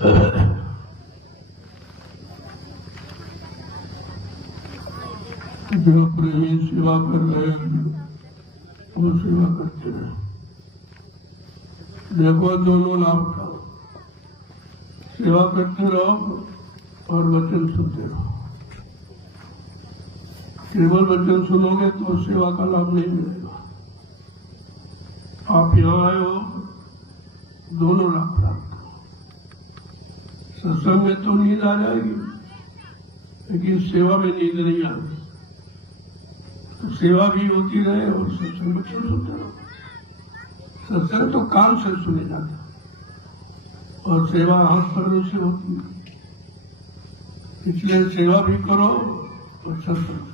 जो प्रेमी सेवा कर रहे हैं वो सेवा करते रहे। देखो दोनों लाभ का, सेवा करते रहो और वचन सुनते रहो। केवल वचन सुनोगे तो सेवा का लाभ नहीं मिलेगा। आप यहाँ आए हो, दोनों लाभ प्राप्त करो। सत्संग में तो नींद आ जाएगी, लेकिन सेवा में नींद नहीं आती। तो सेवा भी होती रहे और सत्संग में सुनते रहो। सत्संग तो कान से सुने जाता और सेवा हाथ पकड़ने से होती है। इसलिए सेवा भी करो और सत्संग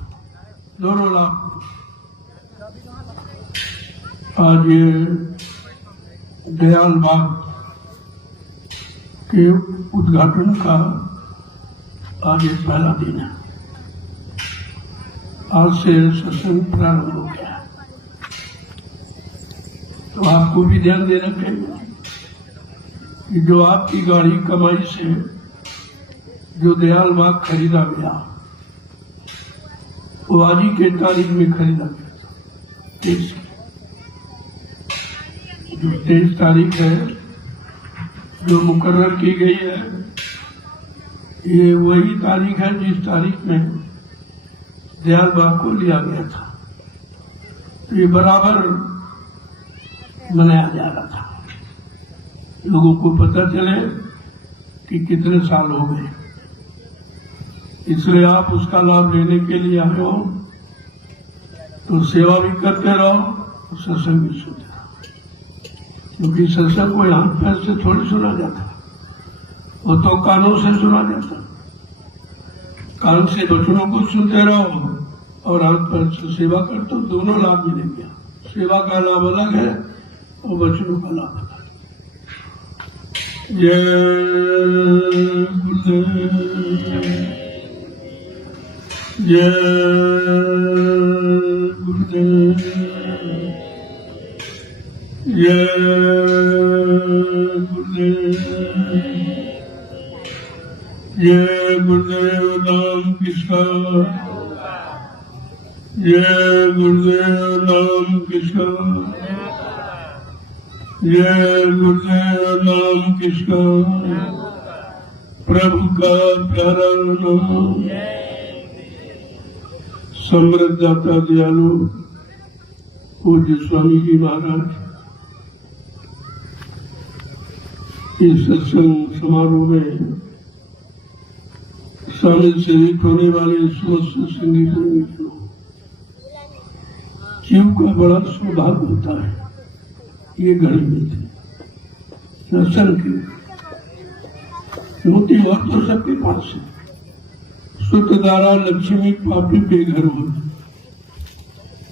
दोनों लाभ। आज ये दयाल बाग के उद्घाटन का आज ये पहला दिन है। आज से सत्संग प्रारंभ हो गया, तो आपको भी ध्यान देना चाहिए कि जो आपकी गाड़ी कमाई से जो दयाल बाग खरीदा गया वो आज ही के तारीख में खरीदा गया था। जो 23 तारीख है जो मुकर्रर की गई है, ये वही तारीख है जिस तारीख में दयाल बाग को लिया गया था। तो ये बराबर मनाया जा रहा था, लोगों को पता चले कि कितने साल हो गए। इसलिए आप उसका लाभ लेने के लिए आए हो, तो सेवा भी करते रहो और सत्संग भी सुनते रहो। क्योंकि सत्संग कोई हाथ पैर से थोड़ी सुना जाता, वो तो कानों से सुना जाता। कान से वचनों को सुनते रहो और हाथ पैर से सेवा करते हो, दोनों लाभ मिलेंगे। सेवा का लाभ अलग है और वचनों का लाभ अलग है। जय गुरुदेव, जय गुरुदेव, जय गुरुदेव, जय गुरुदेव नाम किसका, जय गुरुदेव नाम किसका, जय गुरुदेव नाम किसका, प्रभु का प्यारा नाम। समृद्ध दाता दयालु पूज्य स्वामी जी महाराज इस सत्संग समारोह में शामिल शरीक होने वाले समस्त संगी प्रेमियों, जीव का बड़ा सौभाग्य होता है ये घड़ी में थे सत्संग की मोती और तो सबके पास है। सुतदारा लक्ष्मी पापी बेघर हो,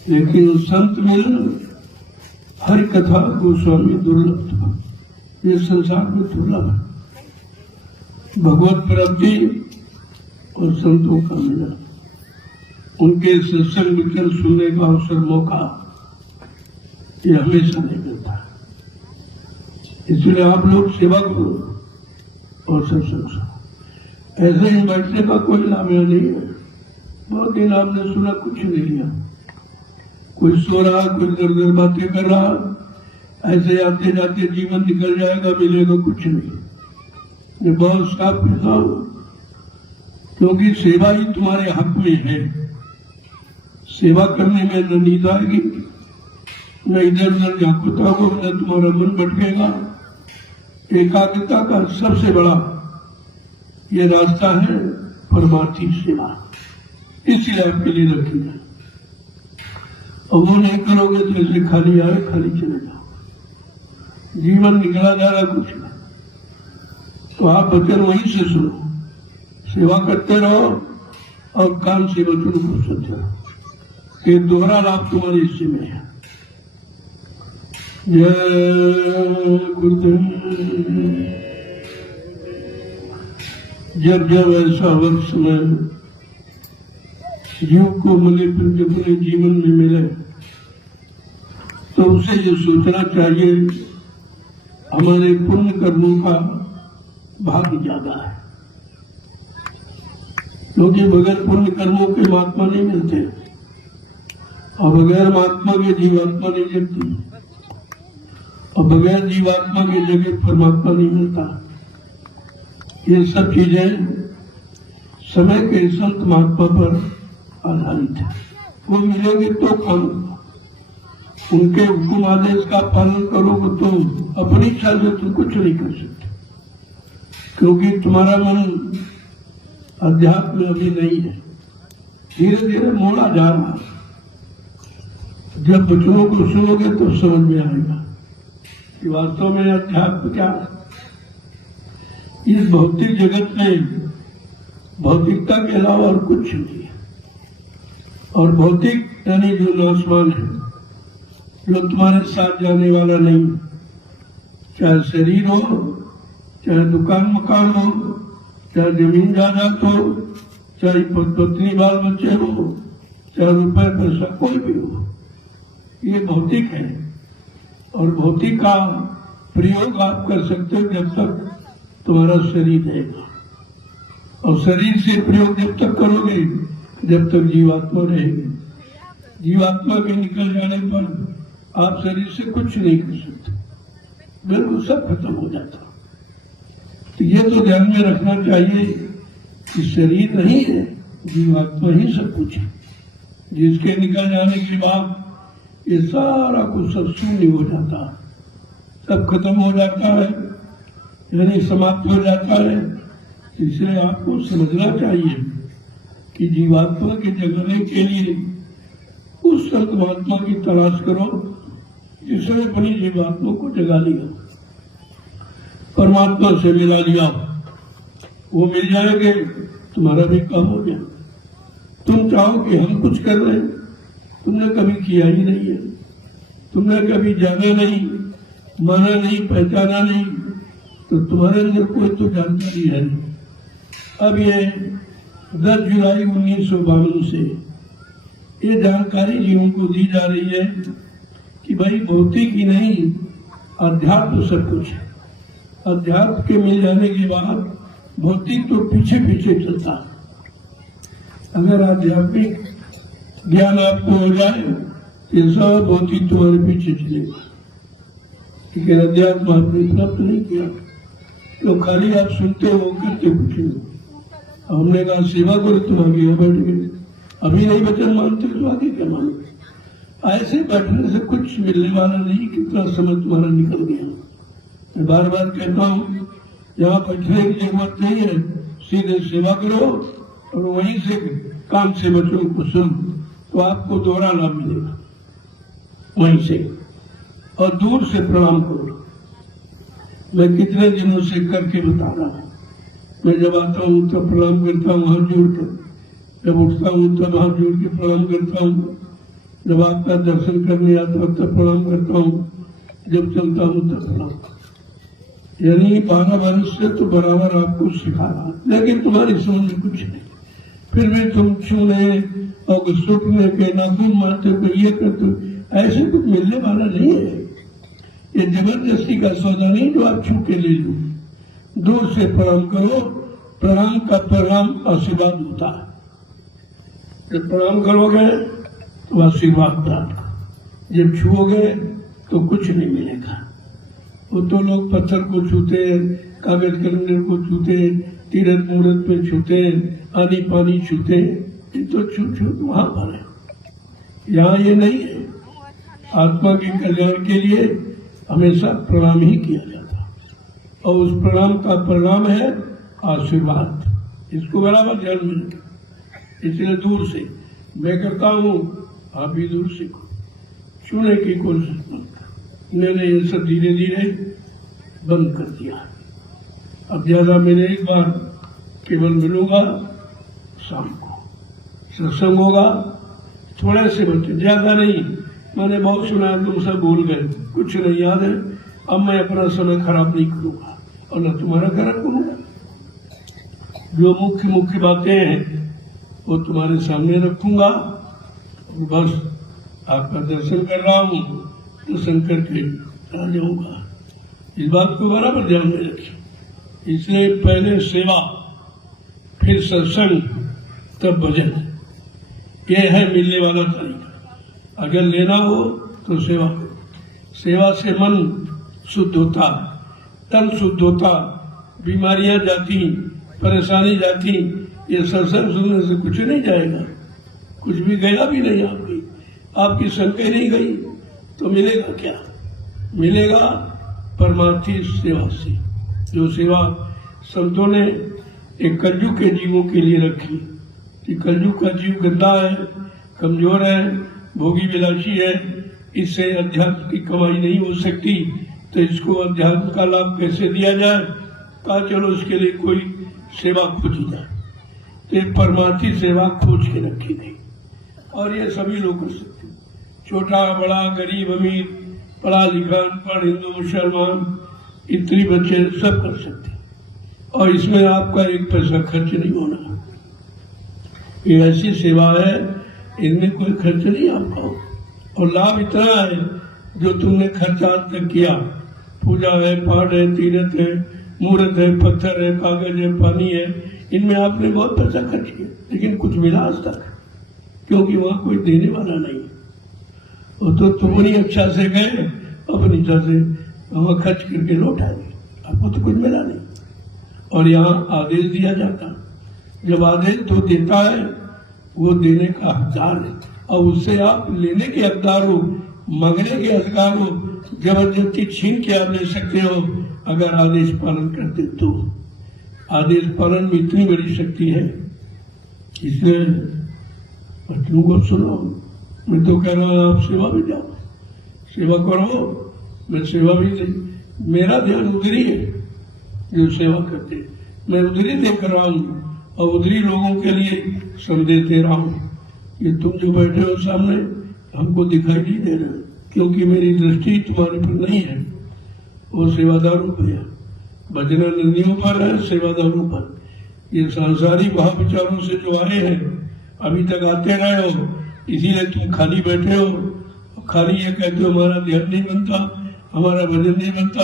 लेकिन संत मिल हर कथा गोस्वामी दुर्लभ था। ये संसार में दुर्लभ है। भगवत प्राप्ति और संतों का मिलन, उनके सत्संग विचरण सुनने का अवसर मौका ये हमेशा नहीं मिलता। इसलिए आप लोग सेवा करो और सत्संग सुनो। ऐसे ही बैठने का कोई लाभ नहीं है। बहुत दिन आपने सुना, कुछ नहीं लिया। कोई सो रहा, कोई दर दर बातें कर रहा, ऐसे आते जाते जीवन निकल जाएगा, मिलेगा कुछ नहीं। ये बहुत साफ बताओ, क्योंकि सेवा ही तुम्हारे हक में है। सेवा करने में न नींद आएगी, न इधर उधर झांकुता हो, न तुम्हारा मन भटकेगा। एकाग्रता का सबसे बड़ा ये रास्ता है परमार्थी सेवा, इसलिए आपके लिए रखी है। और वो नहीं करोगे तो ऐसे खाली आए खाली चले जाओ, जीवन निकला जा रहा कुछ नहीं। तो आप वचन वहीं से सुनो, सेवा करते रहो और कान से वचन को सुनते रहो। ये दोहरा लाभ तुम्हारे हिस्से में है। जय गुरुदेव। जब जब ऐसा वक्त में जीव को मिले, फिर जब अपने जीवन में मिले, तो उसे ये सोचना चाहिए हमारे पुण्य कर्मों का भाग्य ज्यादा है, क्योंकि बगैर पुण्य कर्मों के महात्मा नहीं मिलते और बगैर महात्मा के जीवात्मा नहीं जगती और बगैर जीवात्मा के जगह परमात्मा नहीं मिलता। ये सब चीजें समय के संत महात्मा पर आधारित है। वो मिलेंगे तो काम होगा, उनके हुक्म आदेश का पालन करोगे तो अपनी इच्छा से तुम कुछ नहीं कर सकते, क्योंकि तुम्हारा मन अध्यात्म में अभी नहीं है, धीरे धीरे मोड़ा जा रहा है। जब वचनों को सुनोगे तो समझ में आएगा कि वास्तव में अध्यात्म क्या है। इस भौतिक जगत में भौतिकता के अलावा और कुछ नहीं है, और भौतिक यानी जो नाशवान है, जो तुम्हारे साथ जाने वाला नहीं, चाहे शरीर हो, चाहे दुकान मकान हो, चाहे जमीन जायदाद हो, चाहे पत्नी बाल बच्चे हो, चाहे रुपए पैसा कोई भी हो, ये भौतिक है। और भौतिक का प्रयोग आप कर सकते हो जब तक तुम्हारा शरीर रहेगा, और शरीर से प्रयोग जब तक करोगे जब तक जीवात्मा रहेगी। जीवात्मा के निकल जाने पर आप शरीर से कुछ नहीं कर सकते, बिल्कुल सब खत्म हो जाता। तो ये तो ध्यान में रखना चाहिए कि शरीर नहीं है, जीवात्मा ही सब कुछ है, जिसके निकल जाने के बाद ये सारा कुछ सब शून्य हो जाता है, सब खत्म हो जाता है, यानी समाप्त हो जाता है। इसलिए आपको समझना चाहिए कि जीवात्मा के जगाने के लिए उस संत महात्मा की तलाश करो जिसने अपनी जीवात्मा को जगा लिया, परमात्मा से मिला लिया। वो मिल जाएंगे, तुम्हारा भी काम हो गया। तुम चाहो कि हम कुछ कर रहे हैं, तुमने कभी किया ही नहीं है, तुमने कभी जाना नहीं, माना नहीं, पहचाना नहीं, तो तुम्हारे अंदर कोई तो जानकारी है नहीं। अब ये 10 जुलाई 1952 से ये जानकारी जीवन को दी जा रही है कि भाई भौतिक ही नहीं, अध्यात्म सब कुछ है। अध्यात्म के मिल जाने के बाद भौतिक तो पीछे पीछे चलता है। अगर आध्यात्मिक ज्ञान आपको हो जाए तो सब भौतिक तुम्हारे पीछे चलेगा, लेकिन अध्यात्म आपने प्राप्त नहीं किया तो खाली आप सुनते हो, करते कुछ नहीं। हमने कहा सेवा करो, तुम आगे बैठ गए, अभी नहीं वचन मानते तो आगे क्या मानते। ऐसे बैठने से कुछ मिलने वाला नहीं, कितना समय तुम्हारा निकल गया। मैं बार बार कहता हूँ, यहाँ बैठने की जरूरत नहीं है, सीधे सेवा करो और वहीं से काम से बच्चों को सुन, तो आपको दोहरा लाभ मिलेगा वहीं से। और दूर से प्रणाम करो। मैं कितने दिनों से करके बता रहा हूँ। मैं जब आता हूँ तो प्रणाम करता हूँ हाथ जोड़कर, जब उठता हूँ तब हाथ जोड़ के प्रणाम करता हूँ, जब आपका दर्शन करने आता हूँ तब प्रणाम करता हूँ, जब चलता हूँ तब प्रणाम। यानी 12 वर्ष से तो बराबर आपको सिखा रहा, लेकिन तुम्हारी समझ में कुछ नहीं। फिर भी तुम छूने और सुखने के नाखून मारते हो, ये करते हो, ऐसे कुछ मिलने वाला नहीं है। ये जबरदस्ती का सौदा नहीं जो आप छू के ले लो। दूर से प्रणाम करो, प्रणाम का परिणाम आशीर्वाद होता है। जब प्रणाम करोगे तो आशीर्वाद प्राप्त, जब छुओगे तो कुछ नहीं मिलेगा। वो तो लोग पत्थर को छूते, कागज कैलेंडर को छूते, तीरथ मुहूर्त में छूते, आनी पानी छूते, ये तो छू वहां पर है। यहाँ ये नहीं है। आत्मा के कल्याण के लिए हमेशा प्रणाम ही किया जाता, और उस प्रणाम का परिणाम है आशीर्वाद। इसको बराबर ध्यान में रखें। इसलिए दूर से मैं करता हूँ, आप भी दूर से छूने की कोशिश मत करो। मैंने ये सब धीरे धीरे बंद कर दिया। अब ज्यादा मैंने एक बार केवल मिलूंगा शाम को, सत्संग होगा, थोड़े से बच्चे, ज्यादा नहीं। मैंने बहुत सुना, तुम सब भूल गए, कुछ नहीं याद है। अब मैं अपना समय खराब नहीं करूंगा और न तुम्हारा खराब करूंगा। जो मुख्य मुख्य बातें हैं वो तुम्हारे सामने रखूंगा। बस आपका दर्शन कर रहा हूँ, दर्शन करके आ जाऊंगा। इस बात को बराबर ध्यान में रखिए। इसलिए पहले सेवा, फिर सत्संग, तब भजन। ये है मिलने वाला तरीका। अगर लेना हो तो सेवा। सेवा से मन शुद्ध होता, तन शुद्ध होता, बीमारियां जाती, परेशानी जाती। ये सत्संग सुनने से कुछ नहीं जाएगा, कुछ भी गया भी नहीं। आपकी संख्या नहीं गई तो मिलेगा क्या? मिलेगा परमार्थी सेवा से। जो सेवा संतों ने एक कलयुग के जीवों के लिए रखी कि कलयुग का जीव गंदा है, कमजोर है, भोगी विलासी है, इससे अध्यात्म की कमाई नहीं हो सकती, तो इसको अध्यात्म का लाभ कैसे दिया जाए? कहा चलो इसके लिए कोई सेवा खोजी जाए। तो एक परमार्थी सेवा खोज के रखी गई और ये सभी लोग कर सकते, छोटा बड़ा, गरीब अमीर, पढ़ा लिखा अनपढ़, हिंदू मुसलमान, स्त्री बच्चे सब कर सकते। और इसमें आपका एक पैसा खर्च नहीं होना। ये ऐसी सेवा है, इनमें कोई खर्च नहीं आपका हो। और लाभ इतना है, जो तुमने खर्च आज तक किया, पूजा है, पाठ है, तीर्थ है, मूर्त है, पत्थर है, कागज है, पानी है, इनमें आपने बहुत पैसा खर्च किया, लेकिन कुछ मिला आज तक, क्योंकि वहां कोई देने वाला नहीं। और तो तुम नहीं अच्छा से गए, अपनी इच्छा से वहां खर्च करके लौट आए, आपको तो कुछ मिला नहीं। और यहाँ आदेश दिया जाता, जब आदेश तो देता है वो देने का हकदार है, और उससे आप लेने के हकदार हो, मांगने के हकदार हो। जबरदस्ती छीन के आप ले सकते हो अगर आदेश पालन करते तो। आदेश पालन में इतनी बड़ी शक्ति है, इसलिए बच्चों को सुनो। मैं तो कह रहा हूँ आप सेवा में जाओ, सेवा करो। मैं सेवा भी नहीं, मेरा ध्यान उधर ही है जो सेवा करते, मैं उधर ही देख रहा हूँ और उधर ही लोगों के लिए संदेश दे रहा हूँ। ये तुम जो बैठे हो सामने हमको दिखाई नहीं दे रहे, क्योंकि मेरी दृष्टि तुम्हारे पर नहीं है। वो सेवादारों पर है, भजना नंदियों पर है, सेवादारों पर। ये सांसारिक भाव विचारों से जो आए हैं, अभी तक आते रहे हो, इसीलिए तुम खाली बैठे हो। खाली ये कहते हो हमारा ध्यान नहीं बनता, हमारा भजन नहीं बनता,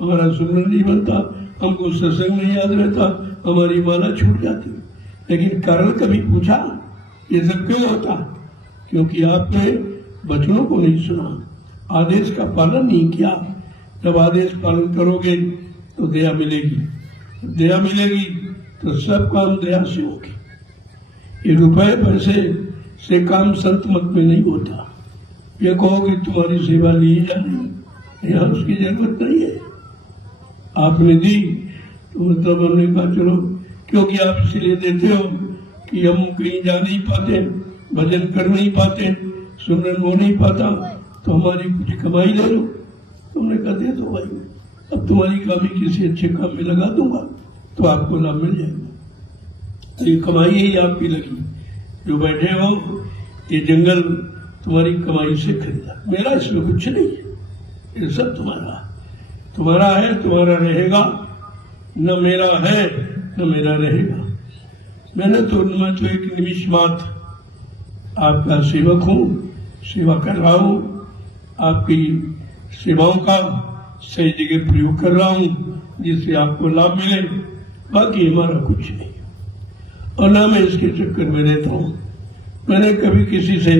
हमारा सुनना नहीं बनता, हमको सत्संग नहीं याद रहता, हमारी माला छूट जाती। लेकिन कारण कभी पूछा ये सब क्यों होता? क्योंकि आपने वचनों को नहीं सुना, आदेश का पालन नहीं किया। जब आदेश पालन करोगे तो दया मिलेगी, दया मिलेगी तो सब काम दया से होगी। ये रुपए पैसे से काम संत मत में नहीं होता। ये कहो कि तुम्हारी सेवा ली जानी, यहाँ उसकी जरूरत नहीं है। आपने दी तो मतलब हमने कहा चलो, क्योंकि आप इसलिए देते हो कि हम कहीं जा नहीं पाते, भजन कर नहीं पाते, सुमरन हो नहीं पाता, तो हमारी कुछ कमाई ले लो। तुमने कहा दे दो भाई, अब तुम्हारी कमाई किसी अच्छे काम में लगा दूंगा तो आपको लाभ मिल जाएगा। तो ये कमाई ही आपकी लगी, जो बैठे हो ये जंगल तुम्हारी कमाई से खरीदा। मेरा इसमें कुछ नहीं है, ये सब तुम्हारा तुम्हारा है, तुम्हारा रहेगा। न मेरा है न मेरा रहेगा। मैं तो एक निमिष मात्र आपका सेवक हूँ, सेवा कर रहा हूँ, आपकी सेवाओं का सही जगह प्रयोग कर रहा हूँ जिससे आपको लाभ मिले। बाकी हमारा कुछ नहीं, और ना मैं इसके चक्कर में रहता हूँ। मैंने कभी किसी से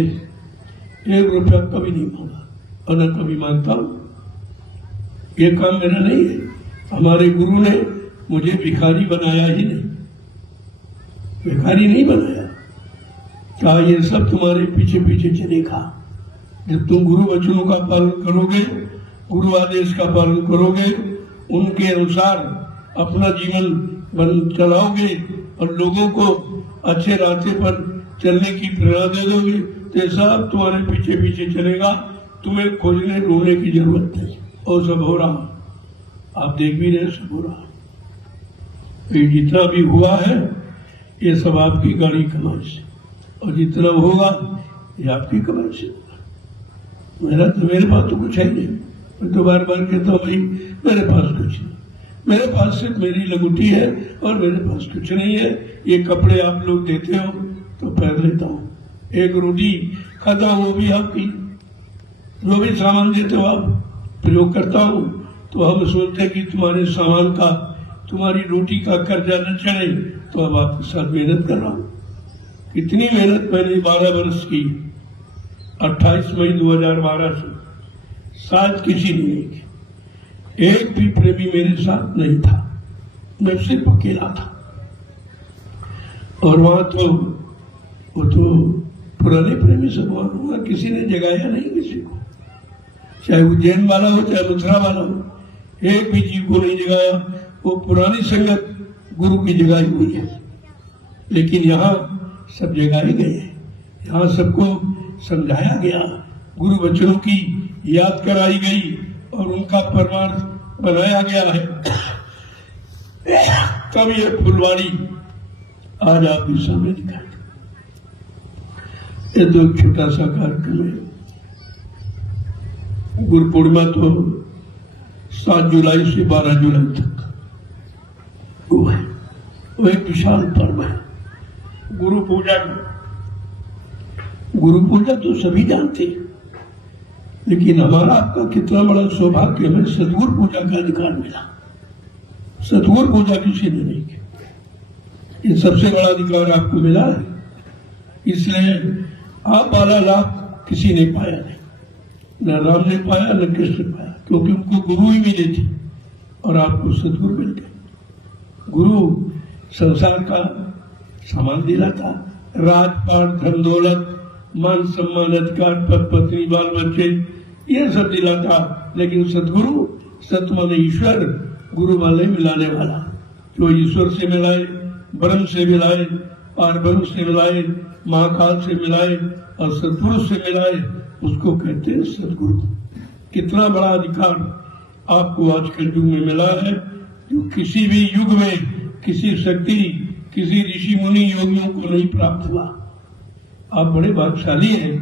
1 रुपया कभी नहीं मांगा और न कभी मांगता हूँ। ये काम मेरा नहीं है। हमारे गुरु ने मुझे भिखारी बनाया ही नहीं, भिखारी नहीं बनाया। कहा ये सब तुम्हारे पीछे पीछे चलेगा। जब तुम गुरु वचनों का पालन करोगे, गुरु आदेश का पालन करोगे, उनके अनुसार अपना जीवन चलाओगे और लोगों को अच्छे रास्ते पर चलने की प्रेरणा दे दोगे, तो सब तुम्हारे पीछे पीछे चलेगा। तुम्हें खोजने ढूंढने की जरूरत नहीं। और सब हो रहा, आप देख भी रहे, सब हो रहा। ये जितना भी हुआ है ये सब आपकी गाड़ी कमाई से, और जितना होगा ये आपकी कमाई से होगा। मेरे पास तो कुछ है नहीं। मैं तो बार बार कहता हूँ भाई मेरे पास कुछ नहीं, मेरे पास सिर्फ मेरी लंगोटी है और मेरे पास कुछ नहीं है। ये कपड़े आप लोग देते हो तो पहन लेता हूँ, एक रोटी खाता हूँ वो भी आपकी, जो भी सामान देते हो आप प्रयोग करता हूँ। तो हम सोचते हैं कि तुम्हारे सामान का तुम्हारी रोटी का कर्जा न चढ़े तो अब आपके साथ मेहनत कर रहा हूं। कितनी मेहनत मैंने 12 वर्ष की, 28 मई 2012 से शायद किसी ने नहीं की। एक भी प्रेमी मेरे साथ नहीं था, मैं सिर्फ अकेला था। और वहां तो वो तो पुराने प्रेमी सब हुआ, किसी ने जगाया नहीं किसी को, चाहे उज्जैन वाला हो चाहे मथुरा वाला हो, एक भी जीव को नहीं जगाया। वो पुरानी संगत गुरु की जगाई हुई है, लेकिन यहाँ सब जगाए गए हैं। यहाँ सबको समझाया गया, गुरु वचनों की याद कराई गई और उनका परमार्थ बनाया गया है। तब यह फुलवाड़ी आज आपके सामने दिखाई। ये तो छोटा सा कार्यक्रम है। गुरु पूर्णिमा तो 7 जुलाई से 12 जुलाई तक वो है, वो एक विशाल पर्व है। गुरु पूजा तो सभी जानते हैं, लेकिन हमारा आपका कितना बड़ा सौभाग्य, हमें सतगुरु पूजा का अधिकार मिला। सतगुरु पूजा किसी ने नहीं की, ये सबसे बड़ा अधिकार आपको मिला है। इसलिए आप वाला लाभ किसी ने पाया नहीं, न राम ने पाया न कृष्ण ने पाया, क्योंकि उनको गुरु ही मिले थे और आपको सतगुरु मिल गए। गुरु संसार का सामान दिलाता, राजपाट, धन दौलत, मान सम्मान, अधिकार, पद पत्नी, बाल बच्चे, ये सब दिलाता, लेकिन सतगुरु, सत माने ईश्वर, गुरु वाले मिलाने वाला, जो ईश्वर से मिलाए, ब्रह्म से मिलाए, पार ब्रह्म से मिलाए, महाकाल से मिलाए और सतपुरुष से मिलाए, उसको कहते हैं सतगुरु। कितना बड़ा अधिकार आपको आज के युग में मिला है, जो किसी भी युग में किसी शक्ति, किसी ऋषि मुनि योगियों को नहीं प्राप्त हुआ। आप बड़े भाग्यशाली हैं,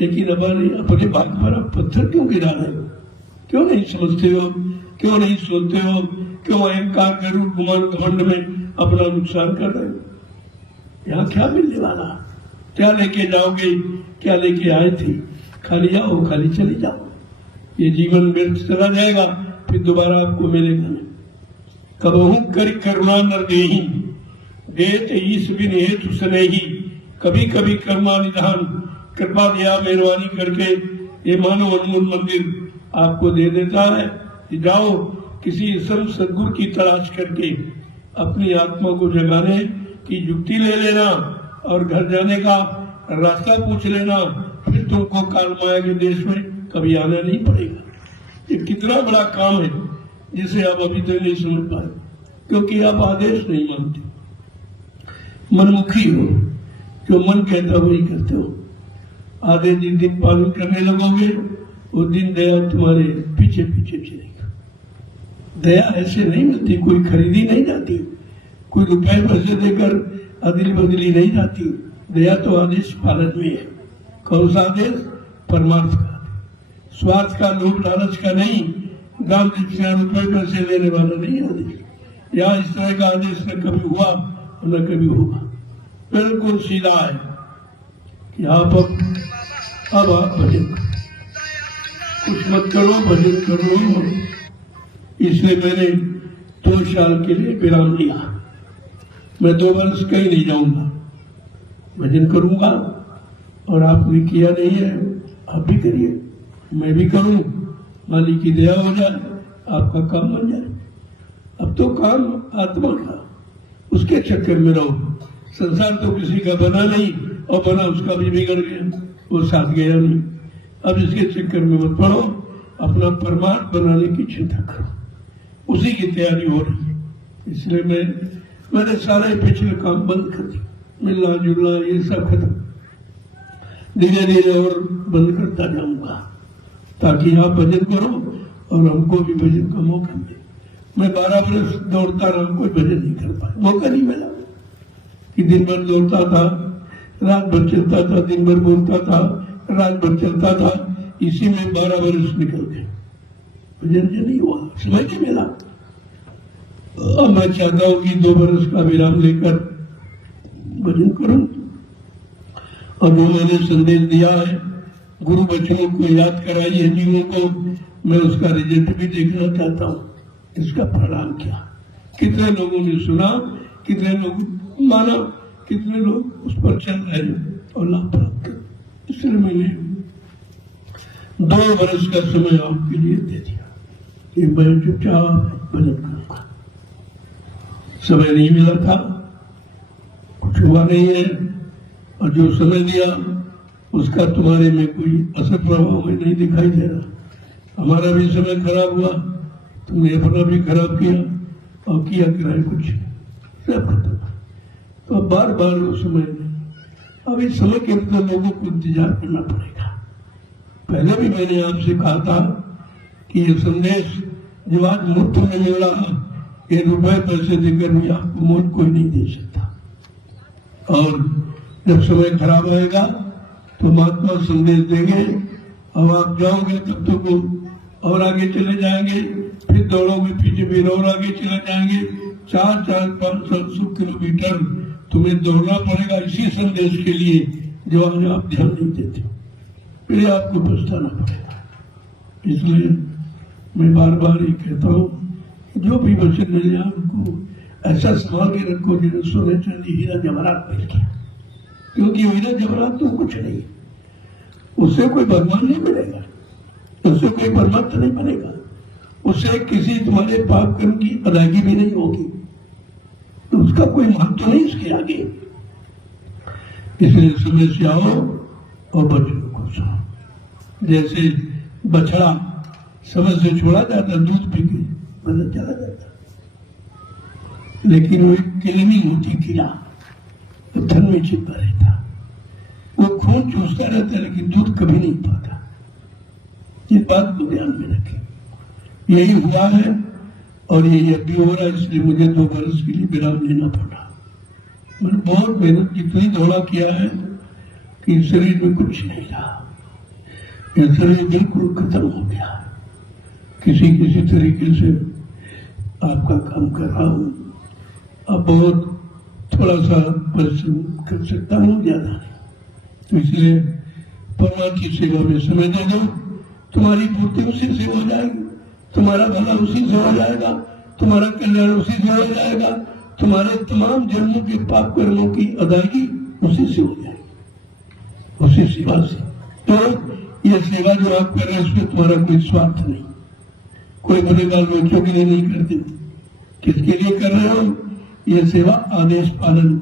लेकिन अपने भाग पर आप पत्थर क्यों गिरा रहे हो? क्यों नहीं समझते हो? क्यों नहीं सोचते हो? क्यों अहंकार, गरुड़, गुमान, घमंड में अपना नुकसान कर रहे हो? यहाँ क्या मिलने वाला? क्या लेके जाओगे? क्या लेके आए थे? खाली आओ, खाली चली जाओ। ये जीवन व्यर्थ चला जाएगा, फिर दोबारा आपको मिलेगा नहीं। कबहू कर करुणा नर देही, देत ईश बिन हेतु स्नेही, कभी कभी करुणा निधान, कृपा दया मेहरबानी करके ये मानो अनमोल मंदिर आपको दे देता है कि जाओ किसी संत सदगुरु की तलाश करके अपनी आत्मा को जगाने की युक्ति ले लेना और घर जाने का रास्ता पूछ लेना, फिर तुमको काल माया के देश में कभी आना नहीं पड़ेगा। ये कितना बड़ा काम है जिसे आप अभी तक नहीं समझ पाए, क्योंकि आप आदेश नहीं मानते, मनमुखी हो, जो मन कहता वही करते हो। आधे दिन पालन करने लगोगे, वो दिन दया तुम्हारे पीछे पीछे चलेगा। दया ऐसे नहीं मिलती, कोई खरीदी नहीं जाती, कोई रुपए पैसे देकर अदली बदली नहीं जाती। दया तो आदेश पालन में है। कौन सा आदेश? परमार्थ का, स्वार्थ का, लोभ लालच का नहीं, दाम दक्षिणा रुपए पैसे देने वाला नहीं आदेश। यहाँ इस तरह का आदेश न कभी हुआ न कभी होगा, बिल्कुल सीधा है कि आप अब आप भजन करो, कुछ मत करो, भजन करो। इसलिए मैंने 2 साल के लिए विराम लिया। मैं 2 वर्ष कहीं नहीं जाऊंगा, भजन करूंगा। और आपने किया नहीं है, आप भी करिए, मैं भी करूं, मालिक की दया हो जाए, आपका काम बन जाए। अब तो काम आत्मा का, उसके चक्कर में रहो। संसार तो किसी का बना नहीं, और बना उसका भी बिगड़ गया, वो साथ गया नहीं। अब इसके चक्कर में मत पड़ो, अपना परमार्थ बनाने की चिंता करो, उसी की तैयारी हो रही है। इसलिए मैंने सारे पिछले काम बंद कर दिए, मिलना जुलना ये सब खत्म, धीरे धीरे और बंद करता जाऊंगा, ताकि आप भजन करो और हमको भी भजन का मौका मिले। मैं 12 वर्ष दौड़ता रहा, कोई भजन नहीं कर पाया, मौका नहीं मिला कि दिन भर दौड़ता था, रात भर चलता था, दिन भर बोलता था, रात भर चलता था। इसी में 12 वर्ष निकल गए, भजन नहीं हुआ, समय नहीं मिला। अब मैं चाहता हूँ कि 2 वर्ष का विराम लेकर भजन करूं। और जो मैंने संदेश दिया है, गुरु बच्चों को याद कराई है जीवों को, मैं उसका रिजल्ट भी देखना चाहता हूँ, इसका परिणाम क्या। कितने लोगों ने सुना, कितने लोग माना, कितने लोग उस पर चल रहे और लाभ प्राप्त कर। इसलिए मैंने 2 वर्ष का समय आपके लिए दे दिया कि मैं चुपचाप भजन करूंगा। समय नहीं मिला था, कुछ हुआ नहीं है, और जो समय दिया उसका तुम्हारे में कोई असर प्रभाव में नहीं दिखाई दे रहा। हमारा भी समय खराब हुआ, तुमने अपना भी खराब किया और किया कराए कुछ सब खत्म। तो अब बार बार वो समय नहीं, अब इस समय के अंदर लोगों को इंतजार करना पड़ेगा। पहले भी मैंने आपसे कहा था कि ये संदेश जो आज मुफ्त में मिल रहा, ये रुपए पैसे देकर भी आपको मोल कोई नहीं दे सकता। और जब समय खराब आएगा तो महात्मा संदेश देंगे और आप जाओगे तब तो को और आगे चले जाएंगे, फिर दौड़ोगे पीछे फिर और आगे चले जाएंगे। 400, 500 किलोमीटर तुम्हें दौड़ना पड़ेगा इसी संदेश के लिए जो आज आप ध्यान नहीं देते, फिर आपको पछताना पड़ेगा। इसलिए मैं बार बार ये कहता हूँ जो भी वचन मिले उनको ऐसा संभाल के रखो जिन्हें सोने चांदी हीरा जवाहरात मिल गया, क्योंकि हीरा जवाहरात तो कुछ नहीं, उससे कोई भगवान नहीं मिलेगा, उससे कोई परमात्मा नहीं बनेगा, उससे किसी तुम्हारे पाप कर्म की अदायगी भी नहीं होगी, तो उसका कोई महत्व नहीं इसके आगे। इसलिए समय से आओ और बच्चों को सुनो। जैसे बछड़ा समय से छोड़ा जाता, दूध पी के बदल चला जाता, लेकिन वो एक किलनी होती कीड़ा तो धन में छिपा रहता, वो खून चूसता रहता लेकिन दूध कभी नहीं पाता। ये बात को ध्यान में रखें। यही हुआ है और ये अब भी हो रहा है, इसलिए मुझे 2 वर्ष के लिए विराम लेना पड़ा। मैंने बहुत मेहनत इतनी दौड़ा किया है कि शरीर में कुछ नहीं रहा, ये शरीर बिल्कुल खत्म हो गया। किसी तरीके से आपका काम कर रहा हूँ, अब बहुत थोड़ा सा परिश्रम कर सकता हूँ, ज्यादा नहीं। तो इसलिए परमात्मा की सेवा में समय दे दो, तुम्हारी पूर्ति उसी से हो जाएगी, तुम्हारा भला उसी से हो जाएगा, तुम्हारा कल्याण उसी से हो जाएगा, तुम्हारे तमाम जन्मों के पाप कर्मों की अदायगी उसी से हो जाएगी, उसी सेवा से। तो ये सेवा जो आप कर रहे हैं उसमें तुम्हारा कोई स्वार्थ नहीं, कोई बड़ेगा लोचों के लिए नहीं करते। किसके लिए कर रहे हो? ये सेवा आदेश पालन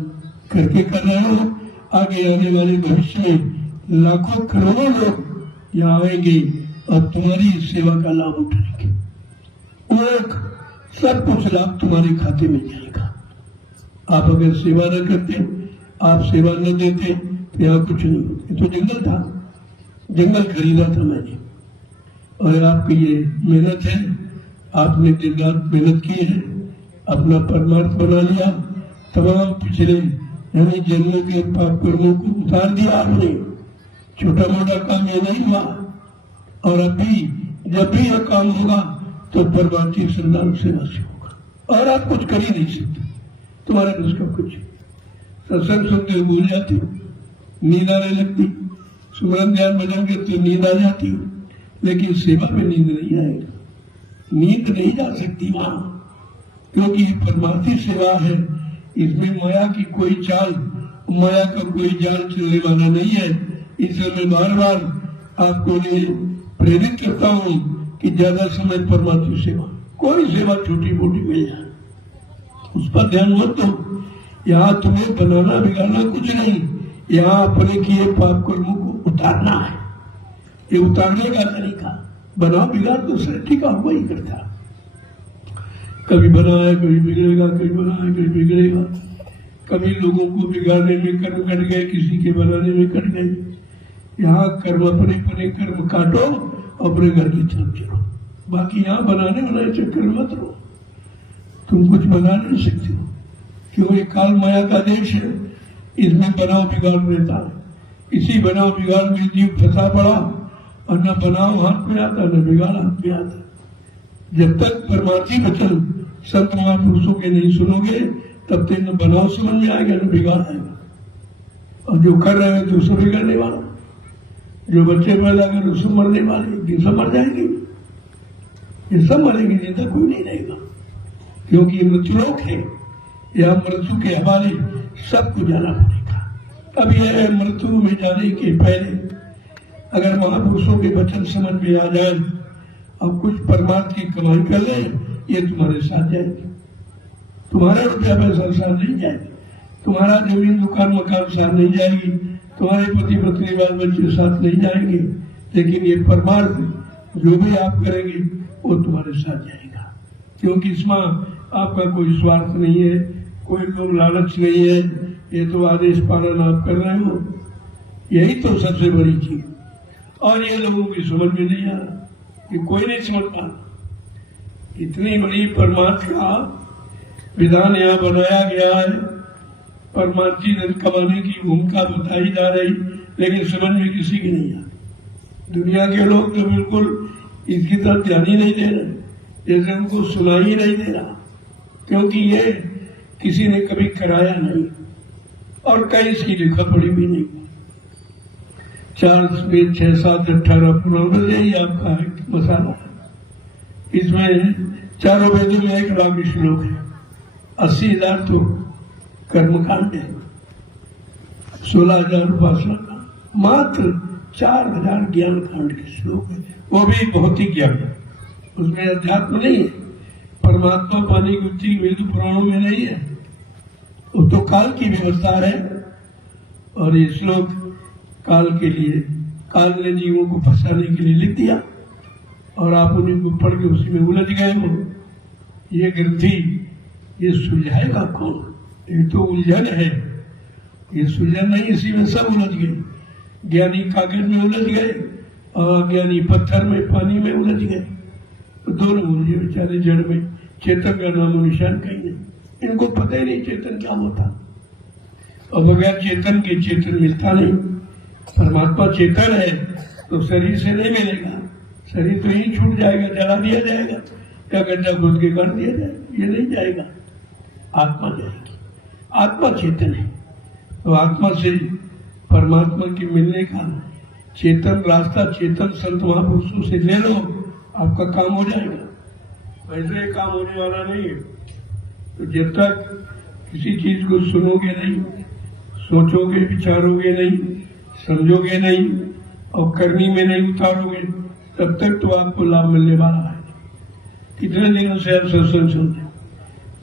करके कर रहे हो। आगे आने वाले भविष्य में लाखों करोड़ों लोग यहाँ आएंगे और तुम्हारी सेवा का लाभ उठाएंगे। वो एक सब कुछ लाभ तुम्हारे खाते में जाएगा। आप अगर सेवा न करते, आप सेवा न देते तो यहाँ कुछ नहीं होता। तो जंगल था, जंगल खरीदा था मैंने, और आपकी ये मेहनत है, आपने दिन रात मेहनत की है, अपना परमार्थ बना लिया, तमाम पिछले यानी जन्मों के पाप कर्मों को उतार दिया आपने। छोटा मोटा काम ये नहीं हुआ, और अभी जब भी यह काम होगा तो परमार्थी संदान सेवा से होगा, और आप कुछ कर ही नहीं सकते, तुम्हारे बस का कुछ। सत्संग सुनते हुए भूल जाती हो, नींद आने लगती, सुमरन ध्यान भजन करते हो नींद आ जाती हो, लेकिन सेवा में नींद नहीं आएगा, नींद नहीं जा सकती वहां, क्योंकि ये परमार्थी सेवा है। इसमें माया की कोई चाल, माया का कोई जाल चलने वाला नहीं है। इसलिए मैं बार बार आपको लिए प्रेरित करता हूँ कि ज्यादा समय परमार्थी सेवा, कोई सेवा छोटी मोटी मिल जाए उस पर ध्यान मत दो। यहाँ तुम्हें बनाना बिगाड़ना कुछ नहीं, यहाँ अपने किए पाप कर्मों को उतारना है। ये उतारने का तरीका, बनाओ बिगाड़ दूसरे ठीक है, वही करता, कभी बना है कभी बिगड़ेगा, कभी बना है कभी बिगड़ेगा। कभी लोगों को बिगाड़ने में कर्म कट गए, किसी के बनाने में कट गए। यहाँ कर्म अपने अपने कर्म काटो, अपने घर की तरफ चलो, बाकी यहाँ बनाने वाले चक्कर मत रहो। तुम कुछ बना नहीं सकते हो, क्यों? ये काल माया का देश है, इसमें बनाओ बिगाड़ रहता है। इसी बनाओ बिगाड़ में जीव फंसा पड़ा, और न बनाओ हाथ में आता न बिगाड़ हाथ में आता। जब तक परमार्थी वचन संत महापुरुषों के नहीं सुनोगे, तब तक न बनाओ समझ में आएगा न बिगाड़ आएगा। और जो कर रहे हैं तो सब बिगड़ने वाला, जो बच्चे पैदा कर रहे सब मरने वाले, ये सब मर जाएंगे, ये सब मरेंगे, जिंदा कोई नहीं रहेगा। क्योंकि ये मृत्युलोक है, यह मृत्यु के हवाले सबको जाना पड़ेगा। अब यह मृत्यु में जाने के पहले अगर महापुरुषों के वचन समझ में आ जाए और कुछ परमार्थ की कमाई कर ले, ये तुम्हारे साथ जाएगी। तुम्हारा रुपया पैसा साथ नहीं जाएगी, तुम्हारा जमीन दुकान मकान साथ नहीं जाएगी, तुम्हारे पति पत्नी बाल बच्चे साथ नहीं जाएंगे, लेकिन ये परमार्थ जो भी आप करेंगे वो तुम्हारे साथ जाएगा। क्योंकि इसमें आपका कोई स्वार्थ नहीं है, कोई लोग लालच नहीं है, ये तो आदेश पालन आप कर रहे हो, यही तो सबसे बड़ी चीज। और ये लोगों की समझ में नहीं आ रहा, ये कोई नहीं समझ पा रहा। इतनी बड़ी परमात्मा का विधान यहाँ बनाया गया है, परमात्मा जी धन कमाने की भूमिका बताई जा रही, लेकिन समझ में किसी की नहीं आ रही। दुनिया के लोग तो बिल्कुल इसकी तरफ ध्यान ही नहीं दे रहे, जैसे उनको सुनाई ही नहीं दे रहा, क्योंकि ये किसी ने कभी कराया नहीं और कहीं इसकी लिखा पढ़ी भी नहीं। 4 वेद 6 7 18 पुराण यही आपका मसाला है। इसमें चारों वेदों में 1 लाख श्लोक है, 80,000 तो कर्मकांड है, 16,000 उपासना का, मात्र 4,000 ज्ञान कांड के श्लोक है, वो भी भौतिक ज्ञान, उसमें अध्यात्म नहीं है। परमात्मा पाने की बुद्धि वेद पुराणों में नहीं है, वो तो काल की व्यवस्था है। और ये श्लोक काल के लिए, काल ने जीवों को फंसाने के लिए लिख दिया और आप उन्हीं को पढ़ के उसी में उलझ गए हो। ये ग्रंथि ये सुलझाएगा कौन? ये तो उलझन है, ये सुलझन नहीं, इसी में सब उलझ गए। ज्ञानी कागज में उलझ गए और अज्ञानी पत्थर में, पानी में उलझ गए, तो दोनों उलझे बेचारे जड़ में। चेतन का नाम निशान कहीं नहीं, इनको पता ही नहीं चेतन क्या होता, और बगैर चेतन के चेतन मिलता नहीं। परमात्मा चेतन है तो शरीर से नहीं मिलेगा, शरीर तो यही छूट जाएगा, जला दिया जाएगा या गड्ढा खोद के कर दिया जाएगा, ये नहीं जाएगा, आत्मा जाएगी। आत्मा चेतन है, तो आत्मा से परमात्मा के मिलने का चेतन रास्ता, चेतन संत महापुरुषों से ले लो, आपका काम हो जाएगा। वैसे काम होने वाला नहीं है। तो जब तक किसी चीज को सुनोगे नहीं, सोचोगे, विचारोगे नहीं, समझोगे नहीं और करनी में नहीं उतारोगे, तब तक तो आपको लाभ मिलने वाला है। कितने दिनों से आप सत्संग सुनते?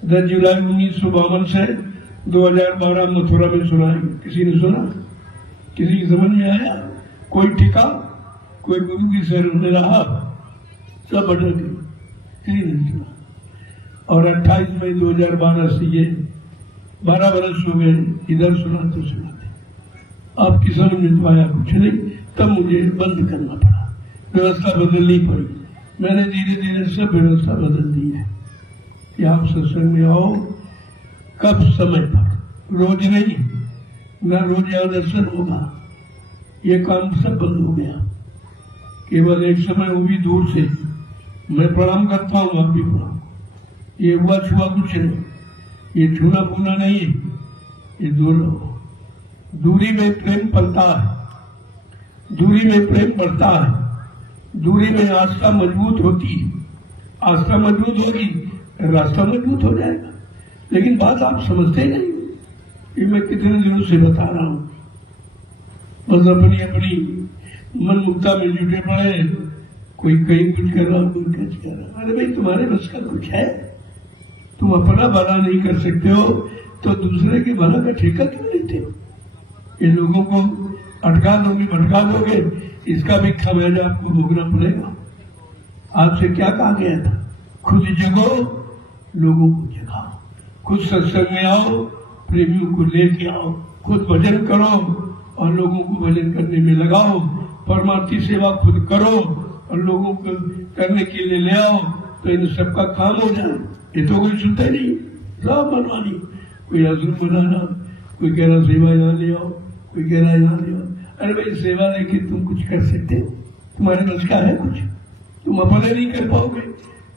10 जुलाई 1952 से 2012 मथुरा में सुनाएंगे, किसी ने सुना? किसी की समझ में आया? कोई टिका? कोई गुरु की शरण में रहा? सब अटक गए, किसी ने सुना। और 28 मई 2012 से ये 12 वर्ष हो गए, इधर सुनाते सुनाते आपकी समझ में तो आया कुछ नहीं, तब मुझे बंद करना पड़ा, व्यवस्था बदलनी पड़ी। मैंने धीरे धीरे सब व्यवस्था बदल दी है कि आप सत्संग में आओ, कब समय पर, रोज नहीं, न रोज यहाँ दर्शन होगा, ये काम सब बंद हो गया। केवल एक समय वो भी दूर से, मैं प्रणाम करता हूँ, आप भी प्रणाम, ये हुआ छुआ कुछ नहीं, ये छूना पूना नहीं है, ये दूरी में प्रेम पलता है, दूरी में प्रेम बढ़ता है, दूरी में आस्था मजबूत होती है। आस्था मजबूत होगी, रास्ता मजबूत हो जाएगा। लेकिन बात आप समझते नहीं, ये मैं कितने दिनों से बता रहा हूँ। बस अपनी अपनी मन मुक्ता में जुटे पड़े, कोई कहीं कुछ कर रहा, कोई कुछ कर रहा। अरे भाई, तुम्हारे बस का कुछ है? तुम अपना भला नहीं कर सकते हो तो दूसरे के भला का ठेका क्यों लेते हो? इन लोगों को अटका दोगे, भटका दोगे, इसका भी खामियाजा आपको भोगना पड़ेगा। आपसे क्या कहा गया था? खुद जगो, लोगों को जगाओ, खुद सत्संग में आओ, प्रेमियों को लेके आओ, खुद भजन करो और लोगों को भजन करने में लगाओ, परमार्थी सेवा खुद करो और लोगों को करने के लिए ले आओ, तो इन सबका काम हो जाए। ये तो कोई सुनता ही नहीं, सब मनवानी, कोई आजू बनाना, कोई कह रहा सेवा यहाँ ले आओ, कोई कह रहा यहाँ ले आओ। अरे भाई, सेवा लेके तुम कुछ कर सकते हो? तुम्हारे बस का है कुछ? तुम अपने नहीं कर पाओगे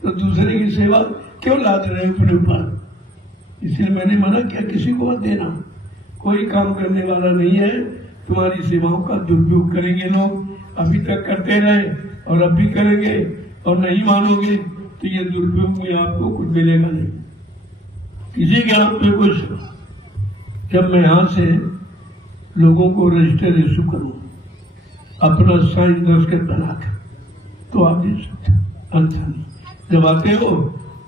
तो दूसरे की सेवा क्यों लाद रहे हो अपने ऊपर? इसलिए मैंने मना किया, किसी को मत देना, कोई काम करने वाला नहीं है। तुम्हारी सेवाओं का दुरुपयोग करेंगे लोग, अभी तक करते रहे और अब भी करेंगे, और नहीं मानोगे तो ये दुरुपयोग में आपको कुछ मिलेगा नहीं। किसी के हाथ में कुछ, जब मैं यहाँ से लोगों को रजिस्टर इशू करूँ अपना साइन दस्तखत बना कर, तो आप दे सकते अंत नहीं। जब आते हो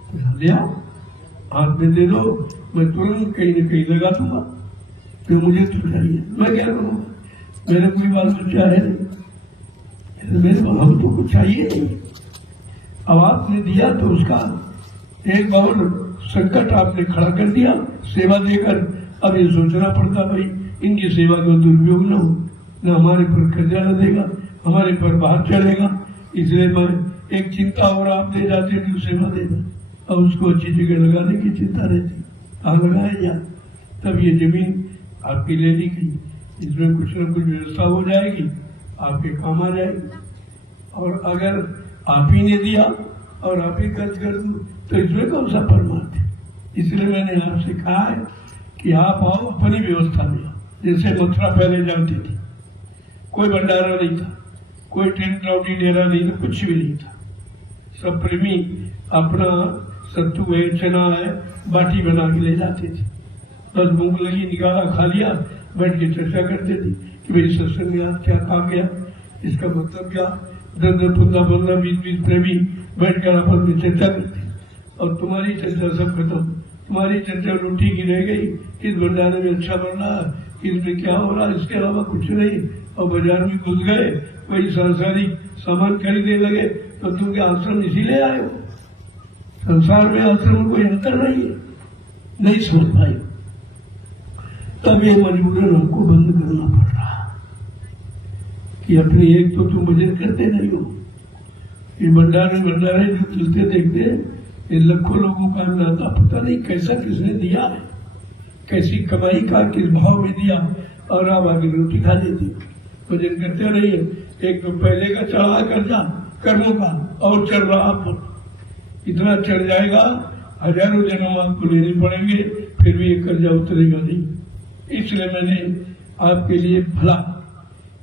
तो ले आओ, हाथ में दे दो, मैं तुरंत कहीं न कहीं लगा दूंगा। तो मुझे तो चाहिए, मैं क्या करूँगा? मेरे कोई बाल बच्चा है नहीं, मेरे हम तो कुछ चाहिए नहीं। अब आपने दिया तो उसका एक बार संकट आपने खड़ा कर दिया सेवा देकर। अब ये सोचना पड़ता भाई इनकी सेवा का दुरुपयोग न हो, न हमारे पर कर्जा न देगा, हमारे पर बाहर चढ़ेगा। इसलिए मैं एक चिंता और आप दे जाते कि सेवा देगा, अब उसको अच्छी जगह लगाने की चिंता रहती, कहाँ लगाया जाए। तब ये जमीन आपकी ले ली गई, इसमें कुछ न कुछ व्यवस्था हो जाएगी, आपके काम आ जाएगी। और अगर आप ही ने दिया और आप ही खर्च कर दूं तो इसमें कौन सा परमार्थ है? इसलिए मैंने आपसे कहा है कि आप आओ अपनी व्यवस्था में। जैसे मथुरा पहले जानती थी, कोई भंडारा नहीं था, कोई टेंट राउटी डेरा नहीं था, कुछ भी नहीं था। सब प्रेमी अपना सत्तू है, चना है, बाटी बना के ले जाते थे। बस भूख लगी, निकाला, खा लिया, बैठ के चर्चा करते थे कि भाई सत्संग में क्या कहा गया, इसका मतलब क्या। 10-10, 15-15, 20-20 प्रेमी बैठकर आपस में चर्चा करते। और तुम्हारी चर्चा सब खत्म, तुम्हारी चर्चा रोटी की रह गई, इस भंडारे में अच्छा बन रहा, इसमें क्या हो रहा, इसके अलावा कुछ नहीं। और बाजार में घुस गए, कोई सांसारिक सामान खरीदने लगे, तो तुम क्या आश्रम इसीलिए आए हो? संसार में आश्रम में कोई अंतर नहीं है, नहीं समझ पाए। तब ये मजबूरन हमको बंद करना पड़ रहा कि अपनी एक तो तुम भजन करते नहीं हो। ये भंडारे जो चलते देखते ये लाखों लोगों का नाता, पता नहीं कैसा किसने दिया है, कैसी कमाई का किस भाव में दिया, और आप आगे रोटी खा लेती। भजन करते रहिए, एक तो पहले का चढ़ा कर्जा कर्मों का और चढ़ रहा पर, इतना चढ़ जाएगा हजारों जन्म आपको लेने पड़ेंगे, फिर भी ये कर्जा उतरेगा नहीं। इसलिए मैंने आपके लिए भला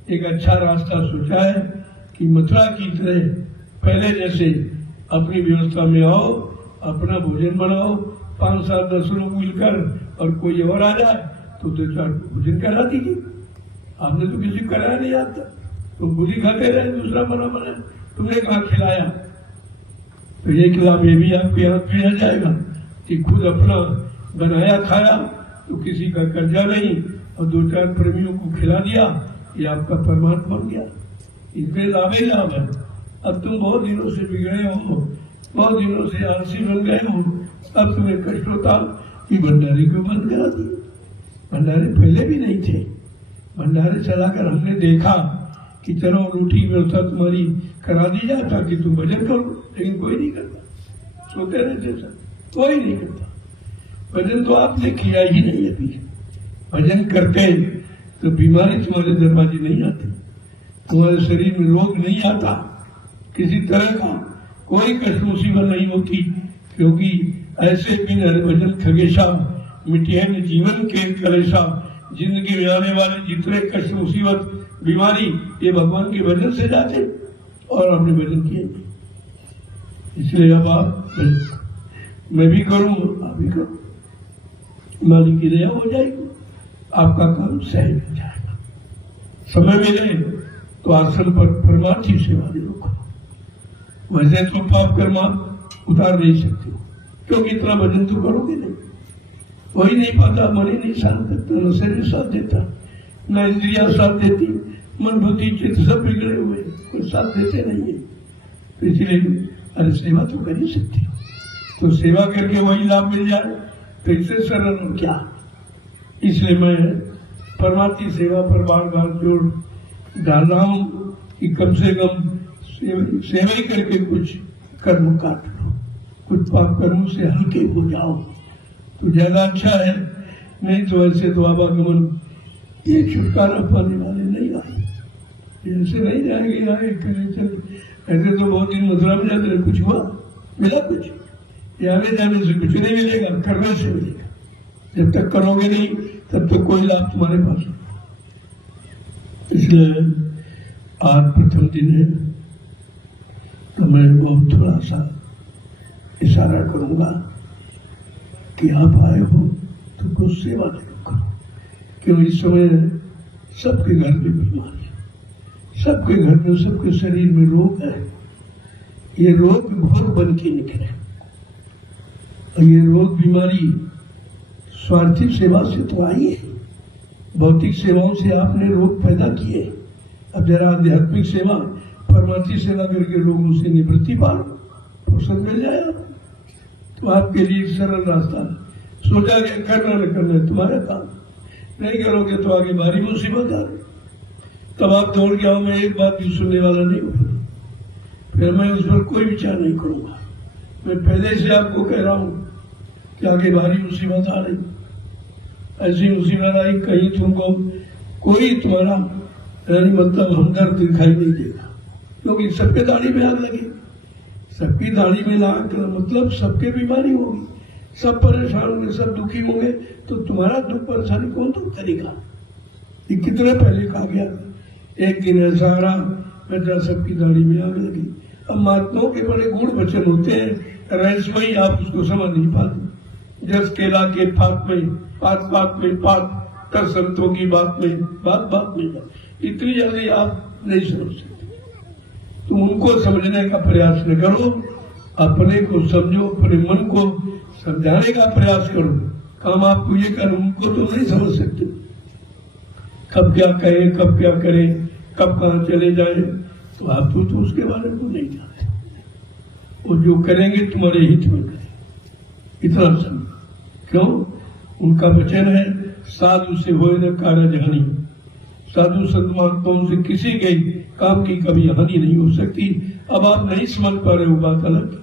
एक अच्छा रास्ता सोचा है कि मथुरा की तरह पहले जैसे अपनी व्यवस्था में आओ, अपना भोजन बनाओ, 5-7-10 लोग मिलकर, और कोई और आ जाए तो 2-4 भोजन करा दीजिए। आपने तो किसी को कराया नहीं आता, तो खुद ही खाते रहे, दूसरा बना तुमने कहा खिलाया। तो ये खिलाफ ये भी आपके हाथ में आ जाएगा कि खुद अपना बनाया खाया, तो किसी का कर्जा नहीं, और 2-4 प्रेमियों को खिला दिया, ये आपका परमात्मा बन गया। इसमें लाभ ही लाभ है। अब तुम बहुत दिनों से बिगड़े हो, बहुत दिनों से आलसी बन गए हो, अब तुम्हें कष्ट होता कि भंडारे को बंद करा दिए। भंडारे पहले भी नहीं थे, भंडारे चलाकर हमने देखा कि चलो रोटी व्यवस्था तुम्हारी करा दी जाए ताकि तुम भजन करो, लेकिन कोई नहीं करता, सोते रहते सब, कोई नहीं करता। भजन तो आपने किया ही नहीं अभी। भजन करते तो बीमारी तुम्हारे दरवाजे नहीं आती, तुम्हारे शरीर में रोग नहीं आता, किसी तरह का कोई कष्ट मुसीबत नहीं होती, क्योंकि ऐसे बिन हर भजन खगेशा मिटिया में जीवन के कलेशा। जिंदगी में आने वाले जितने कष्ट मुसीबत बीमारी ये भगवान के भजन से जाते, और हमने भजन किए। इसलिए अब आप, मैं भी करूँ, आप भी करो, मालिक की दया हो जाएगी, आपका काम सही हो जाएगा। समय मिले तो आश्रम पर परमार्थी सेवा दे करो। वैसे तो पाप कर्मा उतार नहीं सकते, क्योंकि इतना भजन तो करोगे नहीं, वही नहीं पाता, मन ही नहीं साथ देता, न शरीर साथ देता, न इंद्रिया साथ देती, मन बुद्धि चित्त सब बिगड़े हुए, कोई साथ देते नहीं है। तो इसलिए अरे सेवा तो कर ही सकती, तो सेवा करके वही लाभ मिल जाए तो इससे सरल क्या। इसलिए मैं परमार्थी सेवा पर बार बार जोर डाल रहा हूँ कि कम से कम सेवा ही करके कुछ कर्म काट लो, कुछ पाप कर्मों से हल्के हो जाओ तो ज्यादा अच्छा है। नहीं तो ऐसे तो आवागमन ये छुटकारा पाने वाले नहीं आए, ऐसे नहीं जाएंगे, आए चले। ऐसे तो बहुत दिन मथुरा में जाते रहे, कुछ हुआ, मिला कुछ, आने जाने से कुछ नहीं मिलेगा, करने से मिलेगा। जब तक करोगे नहीं तब तक कोई लाभ तुम्हारे पास नहीं। इसलिए आज प्रथम दिन है तो मैं बहुत थोड़ा सा इशारा करूंगा कि आप आए हो तो कुछ सेवा जरूर करो। क्यों इस समय सबके घर में बीमारी, सबके घर में, सबके शरीर में रोग है। ये रोग घोर बन के निकले, और ये रोग बीमारी स्वार्थी सेवा से तो आई है। भौतिक सेवाओं से आपने रोग पैदा किए। अब जरा आध्यात्मिक सेवा, परमार्थी सेवा करके लोगों से निवृत्ति पालो, फुर्सत मिल जाएगा। तो आपके लिए एक सरल रास्ता है। सोचा कि करना न करना है तुम्हारा काम, नहीं करोगे तो आगे भारी मुसीबत आ रही। तब आप दौड़ के आओ, मैं एक बात भी सुनने वाला नहीं हूँ, फिर मैं उस पर कोई विचार नहीं करूंगा। मैं पहले से आपको कह रहा हूँ कि आगे भारी मुसीबत आ रही। ऐसी मुसीबत आई कहीं तुमको कोई तुम्हारा यानी मतलब हमदर्द दिखाई नहीं देगा, क्योंकि सबके दाढ़ी में आग लगी। सबकी दाढ़ी में आग मतलब सबके बीमारी होगी, सब परेशान होंगे, सब दुखी होंगे। तो तुम्हारा दुख परेशानी कौन दूर करेगा? ये कितने पहले कहा गया। एक दिन ऐसा रहा, बेटा सबकी दाढ़ी में आग लगी। अब महात्माओं के बड़े गुण वचन होते हैं, रहस्यमयी, आप उसको समझ नहीं पाते। जस केला के पात में पात में पात कर, संतों की बात में बात में बात। इतनी जल्दी आप नहीं समझ सकते। तुम उनको समझने का प्रयास न करो, अपने को समझो, अपने मन को समझाने का प्रयास करो। काम आपको ये कर, उनको तो नहीं समझ सकते। कब क्या कहे, कब क्या करे, कब कहाँ चले जाए, तो आप तो उसके बारे में नहीं जानते। वो जो करेंगे तुम्हारे हित में करेंगे, इतना समझो। क्यों? उनका वचन है, साधु से होए न कारज हानि। साधु संत महात्माओं से किसी के काम की कभी हानि नहीं हो सकती। अब आप नहीं समझ पा रहे हो, बात अलग।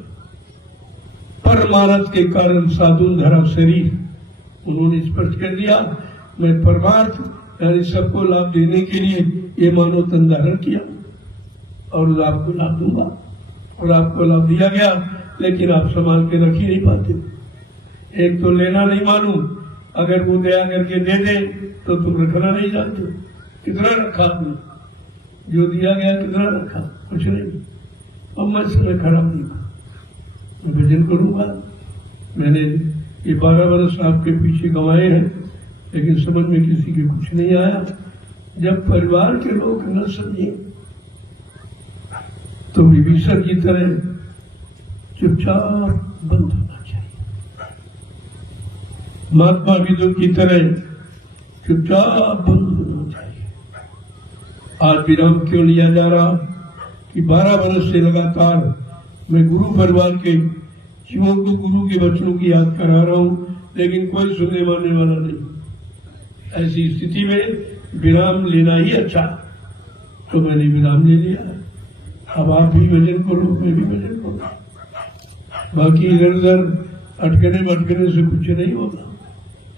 परमार्थ के कारण साधु धरा शरीर, उन्होंने स्पष्ट कर दिया, मैं परमार्थ यानी सबको लाभ देने के लिए ये मानव तन धारण किया और आपको लाभ दूंगा। और आपको लाभ दिया गया, लेकिन आप संभाल के रख ही नहीं पाते। एक तो लेना नहीं मालूम, अगर वो दया करके दे दे तो तुम रखना नहीं जानते। कितना रखा आपने? जो दिया गया कितना रखा? कुछ नहीं। अब मैं समय खराब नहीं था, मैं भजन करूंगा। मैंने ये 12 वर्ष आपके पीछे गंवाए हैं, लेकिन समझ में किसी के कुछ नहीं आया। जब परिवार के लोग न समझे तो विभीषण की तरह चुपचाप बंद होना चाहिए। महात्मा विदुर की तरह चुपचाप बंद होना चाहिए। आज विराम क्यों लिया जा रहा कि 12 वर्ष से लगातार मैं गुरु परिवार के जीवों को गुरु के वचनों की याद करा रहा हूँ, लेकिन कोई सुनने मानने वाला नहीं। ऐसी स्थिति में विराम लेना ही अच्छा, तो मैंने विराम ले लिया। अब आप भी भजन करो, मैं भी भजन करूँ। बाकी इधर उधर अटकने भटकने से कुछ नहीं होगा।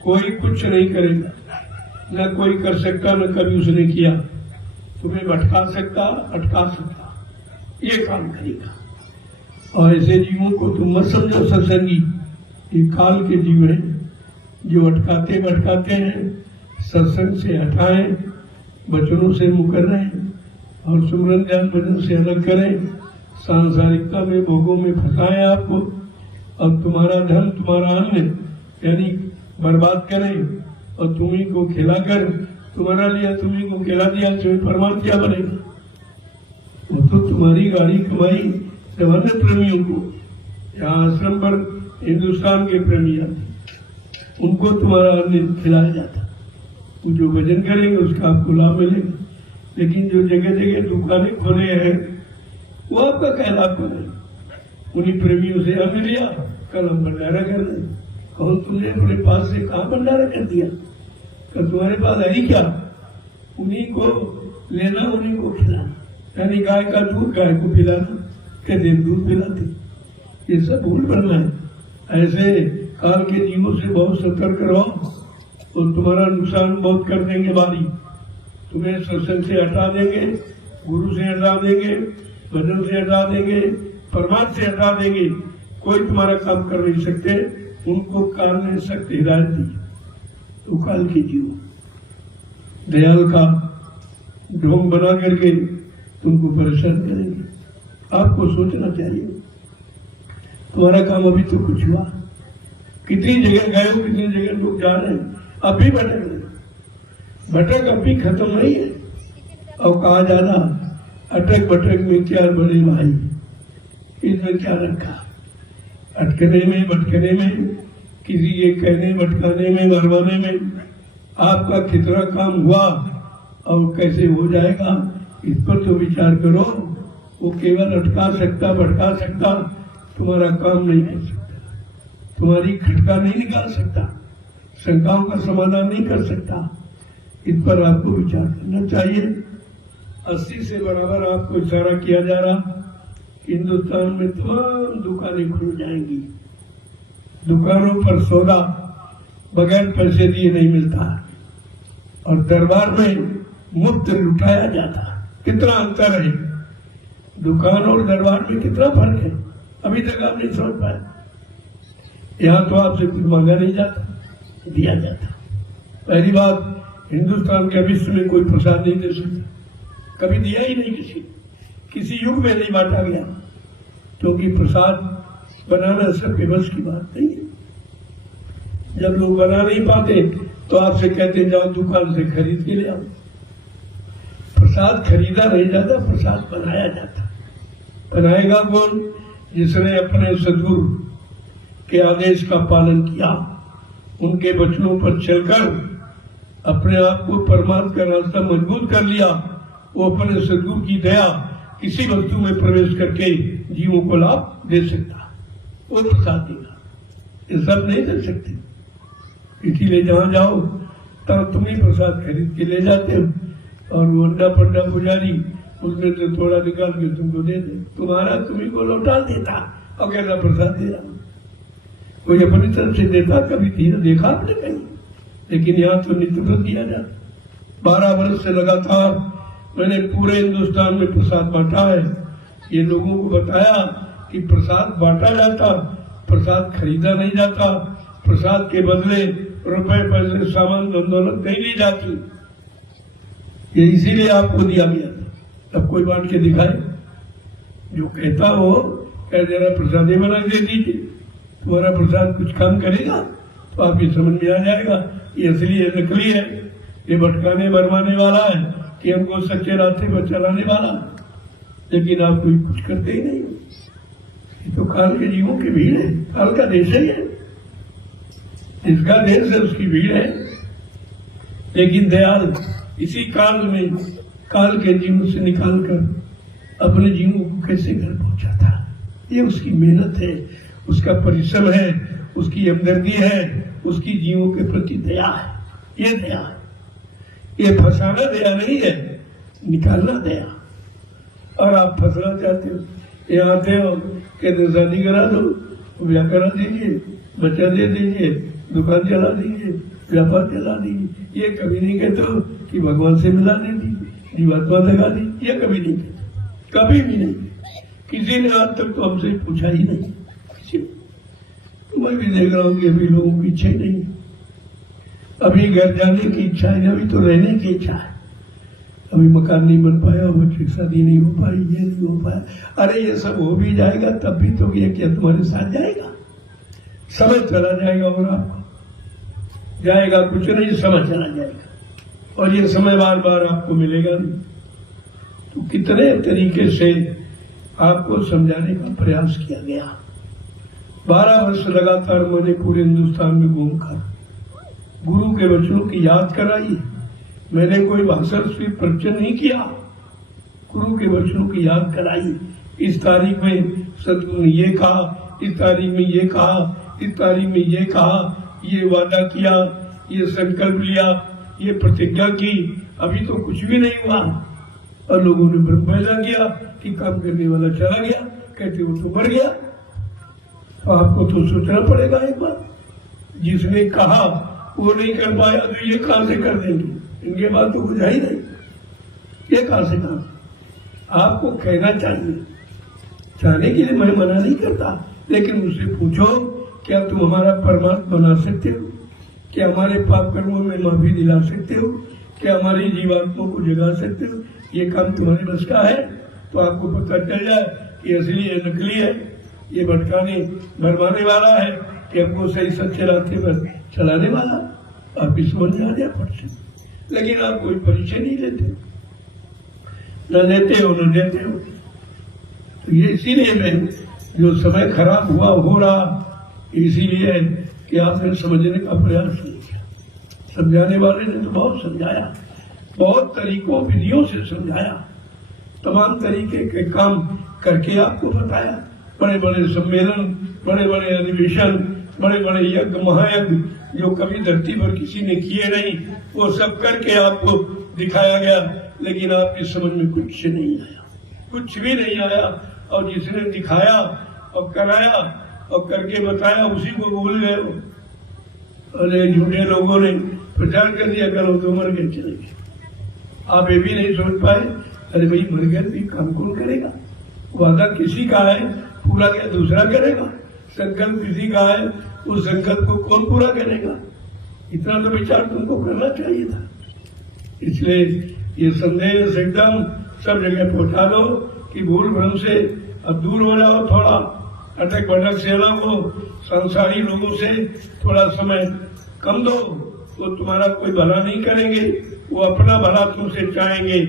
कोई कुछ नहीं करेगा, न कोई कर सकता, न कभी उसने किया। तुम्हें भटका सकता, अटका सकता, ये काम करेगा। और ऐसे जीवों को तुम मत समझो सत्संगी, ये काल के जीव हैं जो अटकाते भटकाते हैं। सत्संग से हटाएं, वचनों से मुकर रहे और सुमरन ध्यान भजन से अलग करें। सांसारिकता में भोगों में फंसाएं आपको। अब तुम्हारा धन तुम्हारा अन्न यानी बर्बाद करें और तुम्ही को खिलाकर, तुम्हारा लिया तुम्ही को खिला दिया, तो परमात्मा क्या बनेगा? वो तो तुम्हारी गाड़ी कमाई जवान प्रेमियों को, यहाँ आश्रम पर हिंदुस्तान के प्रेमी आते, उनको तुम्हारा अन्न खिलाया जाता। तो जो भजन करेंगे उसका आपको लाभ मिलेगा। लेकिन जो जगह जगह दुकानें खोले हैं वो आपका क्या लाभ करें? उन्हीं प्रेमियों से अन्न लिया, कल हम भंडारा कर रहे। कौन तुमने अपने पास से कहाँ भंडारा कर दिया? कल तुम्हारे पास है ही क्या? उन्हीं को लेना, उन्हीं को खिलाना, यानी गाय का दूध गाय को पिलाना, कहते दूध पिलाते। ये सब भूल बनना है। ऐसे काल के जीवों से बहुत सतर्क रहो, तो तुम्हारा नुकसान बहुत कर देंगे। बारी तुम्हें सत्संग से हटा देंगे, गुरु से हटा देंगे, भजन से हटा देंगे, परमात्मा से हटा देंगे। कोई तुम्हारा काम कर नहीं सकते। उनको काल ने सख्त हिदायत दी। तो काल के जीव दयाल का ढोंग बना करके तुमको परेशान करेंगे। आपको सोचना चाहिए, तुम्हारा काम अभी तो कुछ हुआ, कितनी जगह गए हो, कितनी जगह लोग जा रहे हैं, अब भी भटक रहे। भटक अब भी खत्म नहीं है। और कहा जाना अटक भटक में क्या बड़े भाई, इसमें क्या रखा। अटकने में भटकने में, किसी के कहने भटकाने में, मरवाने में आपका कितना काम हुआ और कैसे हो जाएगा, इस पर तो विचार करो। वो केवल अटका सकता, भटका सकता, तुम्हारा काम नहीं कर सकता, तुम्हारी खटका नहीं निकाल सकता, शंकाओं का समाधान नहीं कर सकता। इस पर आपको विचार करना चाहिए। 80 से बराबर आपको इशारा किया जा रहा, हिंदुस्तान में तमाम दुकानें खुल जाएंगी। दुकानों पर सौदा बगैर पैसे दिए नहीं मिलता और दरबार में मुफ्त लुटाया जाता। कितना अंतर है, दुकान और दरबार में कितना फर्क है, अभी तक आप नहीं समझ पाए। यहाँ तो आपसे कुछ मांगा नहीं जाता, दिया जाता। पहली बात, हिंदुस्तान के विश्व में कोई प्रसाद नहीं दे सकता, कभी दिया ही नहीं, किसी युग में नहीं बांटा गया, क्योंकि प्रसाद बनाना सबके बस की बात नहीं है। जब लोग बना नहीं पाते तो आपसे कहते जाओ दुकान से खरीद के ले आओ। प्रसाद खरीदा नहीं जाता, प्रसाद बनाया जाता। बनाएगा कौन? जिसने अपने सद्गुरु के आदेश का पालन किया, उनके वचनों पर चलकर अपने आप को परमात्मा का रास्ता मजबूत कर लिया। वो अपने सद्गुरु की दया किसी वस्तु में प्रवेश करके जीवों को लाभ दे सकता, वो प्रसाद देगा। ये सब नहीं दे सकते, इसीलिए जहाँ जाओ तब तुम ही प्रसाद खरीद के ले जाते हो और वो अंडा पंडा पुजारी उसमें से थोड़ा निकाल के तुमको दे दे, तुम्हारा तुम्ही को लौटा देता और कहता प्रसाद दे रहा। कोई अपनी तरफ से देता कभी देखा आपने कहीं? लेकिन यहाँ तो नित्य दिया जाता। 12 वर्ष से लगातार मैंने पूरे हिंदुस्तान में प्रसाद बांटा है। ये लोगों को बताया कि प्रसाद बांटा जाता, प्रसाद खरीदा नहीं जाता, प्रसाद के बदले रुपए पैसे सामान दौलत नहीं ली जाती। ये इसीलिए आपको दिया गया। तब कोई बांट के दिखाए, जो कहता हो कह जरा प्रसाद बना दे दीजिए, तुम्हारा प्रसाद कुछ काम करेगा तो आप ये समझ में आ जाएगा ये असली है नकली है, ये भटकाने भरमाने वाला है कि हमको सच्चे रास्ते पर चलाने वाला। लेकिन आप कोई कुछ करते ही नहीं। ये तो काल के जीवों की भीड़ है, काल का देश ही है, जिसका देश है उसकी भीड़ है। लेकिन दयाल इसी काल में काल के जीवन से निकालकर अपने जीवों को कैसे घर पहुंचाता, ये उसकी मेहनत है, उसका परिश्रम है, उसकी हमदर्दी है, उसकी जीवों के प्रति दया है। ये दया है, ये फंसाना दया नहीं है, निकालना दया। और आप फंसना चाहते हो, ये आते हो कहते शादी करा दो, ब्याह करा दीजिए, बच्चा दे दीजिए, दुकान चला दीजिए, व्यापार चला दीजिए। ये कभी नहीं कहते हो कि भगवान से मिला दे दीजिए, जीवात्मा लगा दी, ये कभी नहीं कहते, कभी भी नहीं। किसी ने आज तक तो हमसे पूछा ही नहीं, किसी ने। मैं भी देख रहा हूँ कि अभी लोगों की इच्छा ही नहीं, अभी घर जाने की इच्छा है, अभी तो रहने की इच्छा है। अभी मकान नहीं बन पाया, बच्चे की शादी नहीं हो पाई, ये नहीं हो पाया। अरे ये सब हो भी जाएगा तब भी तो ये क्या तुम्हारे साथ जाएगा? समय चला जाएगा और आपको जाएगा कुछ नहीं, समय चला जाएगा और ये समय बार बार आपको मिलेगा नहीं। तो कितने तरीके से आपको समझाने का प्रयास किया गया। 12 वर्ष लगातार मैंने पूरे हिंदुस्तान में घूमकर गुरु के वचनों की याद कराई। मैंने कोई भाषण से प्रवचन नहीं किया, गुरु के वचनों की याद कराई। इस तारीख में सदगुरु ने ये कहा, इस तारीख में ये कहा, इस तारीख में ये कहा, ये वादा किया, ये संकल्प लिया, ये प्रतिज्ञा की। अभी तो कुछ भी नहीं हुआ और लोगों ने भ्रम पैदा किया कि काम करने वाला चला गया, कहते वो तो मर गया। तो आपको तो सोचना पड़ेगा एक बार, जिसने कहा वो नहीं कर पाया तो ये कहां से कर देंगे? इनके बाद तो बुझा ही नहीं, ये कहां से कहा? आपको कहना चाहिए, चाहने के लिए मैं मना नहीं करता, लेकिन मुझसे पूछो क्या तुम हमारा परमात्मा बना सकते हो? क्या हमारे पाप कर्मों में माफी दिला सकते हो? क्या हमारी जीवात्मा को जगा सकते हो? ये काम तुम्हारे बस का है? तो आपको पता चल जाए कि असली है नकली है, ये भटकाने भरमाने वाला है, कि हमको सही सच्चे रास्ते पर चलाने वाला, आप भी समझ में आ जाए फट से। लेकिन आप कोई परिचय नहीं लेते, न लेते हो न देते हो। तो ये इसीलिए मैं जो समय खराब हुआ हो रहा, इसीलिए कि आपने समझने का प्रयास नहीं किया। समझाने वाले ने तो बहुत समझाया, बहुत तरीकों विधियों से समझाया, तमाम तरीके के काम करके आपको बताया। बड़े बड़े सम्मेलन, बड़े बड़े अधिवेशन, बड़े बड़े यज्ञ महायज्ञ जो कभी धरती पर किसी ने किए नहीं, वो सब करके आपको दिखाया गया। लेकिन आपकी समझ में कुछ नहीं आया, कुछ भी नहीं आया। और जिसने दिखाया और कराया और करके बताया, उसी को भूल गए हो। अरे झूठे लोगों ने प्रचार कर दिया, करो तो मर गए चले गए। आप ये भी नहीं सोच पाए, अरे भाई मर गए भी काम कौन करेगा? वादा किसी का है, पूरा क्या दूसरा करेगा? संकल्प किसी का है, उस संकल्प को कौन पूरा करेगा? इतना तो विचार तुमको करना चाहिए था। इसलिए ये संदेश एकदम सब जगह पहुंचा दो कि भूल भ्रम से अब दूर हो जाओ, थोड़ा अटक भटक से अलग हो, संसारी लोगों से थोड़ा समय कम दो। वो तुम्हारा कोई भला नहीं करेंगे, वो अपना भला तुमसे चाहेंगे,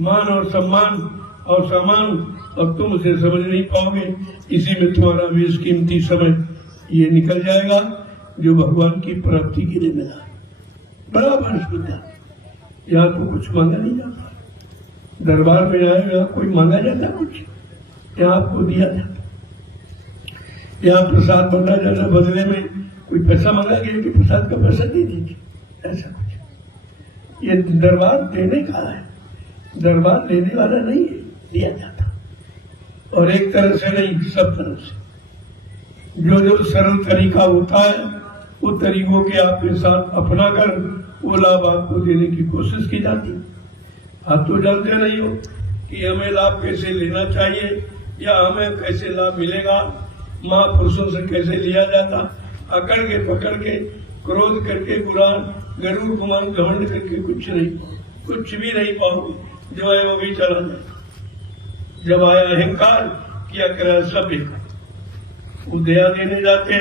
मान और सम्मान और सामान, और तुम उसे समझ नहीं पाओगे। इसी में तुम्हारा बेशकीमती समय ये निकल जाएगा जो भगवान की प्राप्ति के लिए मिला। बड़ा बड़ा यहाँ तो कुछ मांगा नहीं जाता, दरबार में आएगा कोई मांगा जाता कुछ, यहाँ आपको दिया जाता। यहाँ प्रसाद मांगा जाता, बदले में कोई पैसा मांगा गया कि प्रसाद का पैसा दे दीजिए, ऐसा कुछ। ये दरबार देने का है, दरबार लेने वाला नहीं है, दिया जाता। और एक तरह से नहीं, सब तरह से जो जो सरल तरीका होता है, वो तरीकों के आपके साथ अपना कर वो लाभ आपको देने की कोशिश की जाती है। आप तो जानते नहीं हो कि हमें लाभ कैसे लेना चाहिए या हमें कैसे लाभ मिलेगा। महापुरुषों से कैसे लिया जाता, अकड़ के पकड़ के, क्रोध करके, गुरान गरुड़ गुमान घमंड करके कुछ नहीं, कुछ भी नहीं पाओगे। जो है वो भी चला जाए। जब आया अहंकार, किया करा सब बेकार। वो दया देने जाते,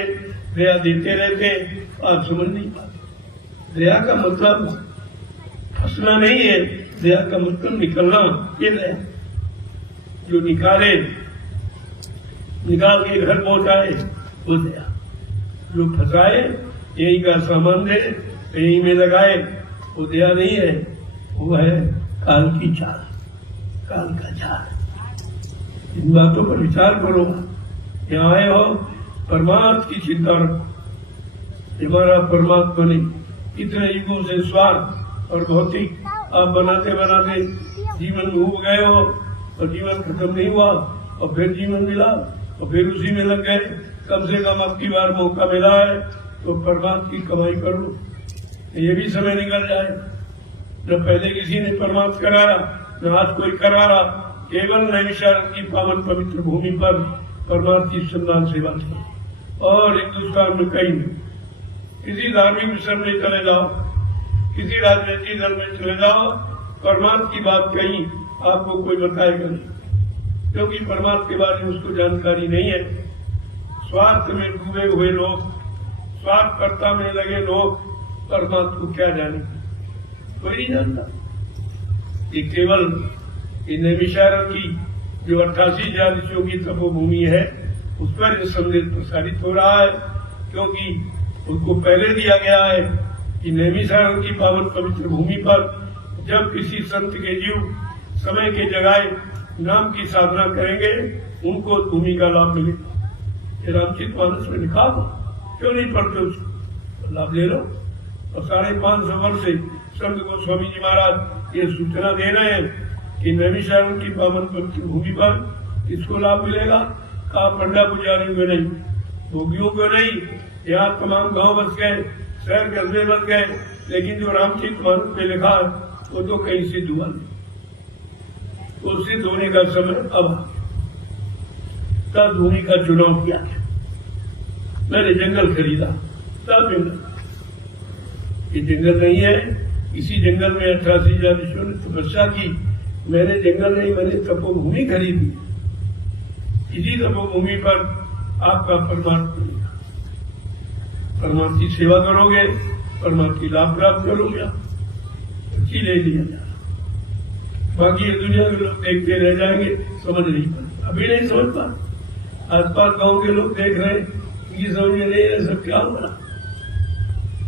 दया देते रहते, आप समझ नहीं पाते। दया का मतलब फंसना नहीं है, दया का मतलब निकलना। ये दया जो निकाले, निकाल के घर पहुंचाए, वो दया। जो फंसाए, यही का सामान दे, यही में लगाए, वो दया नहीं है, वो है काल की चाल, काल का जाल। इन बातों पर विचार करो। यहाँ आए हो, परमार्थ की चिंता रखो। हमारा परमात्मा ने इतने युगों से स्वार्थ और भौतिक आप बनाते बनाते जीवन भूल गए हो, और जीवन खत्म नहीं हुआ, और फिर जीवन मिला, और फिर उसी में लग गए। कम से कम अब की बार मौका मिला है तो परमात्मा की कमाई कर लो, ये भी समय निकल जाए। न पहले किसी ने परमात्मा कराया, न आज कोई करा रहा। केवल नैमिषारण्य की पावन पवित्र भूमि पर परमात्मा की सम्मान सेवा की। और हिंदुस्तान में कहीं किसी धार्मिक मिशन में चले जाओ, किसी राजनीतिक दल में चले जाओ, परमात्मा की बात कहीं आपको कोई बताएगा नहीं, क्योंकि परमात्मा के बारे में उसको जानकारी नहीं है। स्वार्थ में डूबे हुए लोग, स्वार्थकर्ता में लगे लोग परमात्मा को क्या जाने, कोई नहीं जानता। ये केवल नैमिषारण्य की जो 88,000 ऋषियों की तपोभूमि है, उस पर यह संदेश प्रसारित हो रहा है, क्योंकि उनको पहले दिया गया है कि नैमिषारण्य की पावन पवित्र भूमि पर जब किसी संत के जीव समय के जगाए नाम की साधना करेंगे, उनको भूमि का लाभ मिलेगा। रामचरितमानस में लिखा, क्यों नहीं पढ़ते उसको? लाभ ले लो। और 550 वर्ष से संत गोस्वामी जी महाराज ये सूचना दे रहे हैं कि नैमिषारण्य की पावन पवित्र भूमि पर किसको लाभ मिलेगा? कहा पंडा पुजारियों को नहीं, भोगियों को नहीं। यहाँ तमाम गांव बस गए, शहर कस्बे बस गए, लेकिन जो रामचरितमानस में लिखा है वो तो कहीं सिद्ध हुआ नहीं। तो सिद्ध होने का समय अब तब भूमि का चुनाव किया, मैंने जंगल खरीदा, तब जंगल, ये जंगल नहीं है। इसी जंगल में 88,000 ऋषियों ने तपस्या की। मैंने जंगल नहीं, मैंने तपोभूमि खरीदी। इसी तपोभूमि पर आपका परमात्मा मिलेगा। परमार्थी सेवा करोगे, परमार्थी लाभ प्राप्त करोगे, अच्छी ले लिया जा। बाकी ये दुनिया के लोग देखते रह जाएंगे, समझ नहीं पाते, अभी नहीं समझ पाते। आसपास गांव के लोग देख रहे हैं, इनकी समझ में नहीं है सब क्या हो रहा,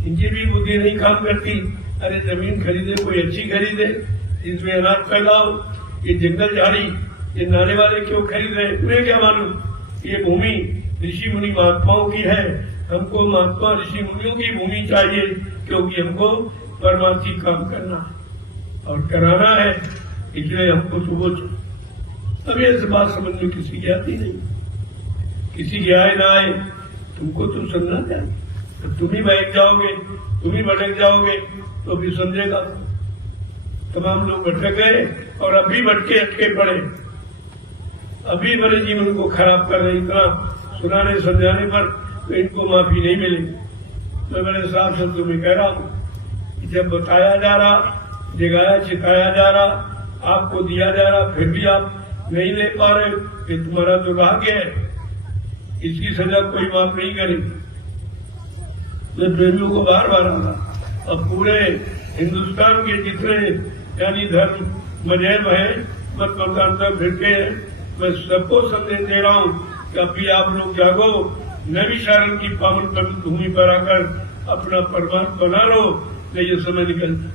इनकी भी बुद्धि नहीं काम करती। अरे जमीन खरीदे, कोई अच्छी खरीदे, इसमें अनाज फैलाओ, ये जंगल झाड़ी, ये नाले वाले क्यों खरीद रहे, तुम्हें क्या मालूम? ये भूमि ऋषि मुनि महात्माओं की है, हमको महात्मा ऋषि मुनियों की भूमि चाहिए, क्योंकि हमको परमार्थी काम करना है और कराना है, इसलिए हमको सुबह। अब ये बात समझ में किसी की आती नहीं, किसी की आए ना आए, तुमको तुम समझना चाहिए। तो तुम ही बैठ जाओगे, तुम ही भटक जाओगे, तो भी समझेगा। तमाम लोग भटक गए और अभी भटके अटके पड़े, अभी मेरे जीवन को खराब कर रहे। इतना सुनाने समझाने पर तो इनको माफी नहीं मिली। मैं बड़े साफ शब्दों में कह रहा हूँ, जब बताया जा रहा, जगाया चिताया जा रहा, आपको दिया जा रहा, फिर भी आप नहीं ले पा रहे, ये तुम्हारा दुर्भाग्य है, इसकी सजा कोई माफ नहीं करेगी। मैं प्रेमियों को बार बार आता, अब पूरे हिंदुस्तान के जितने यानी धर्म मजहब है, मत मतांतर फिरके हैं, मैं सबको संदेश दे रहा हूँ कि अभी आप लोग जागो, नवी शारण की पावन पवित्र भूमि पर आकर अपना परमार्थ बना लो, नहीं ये समय निकलता।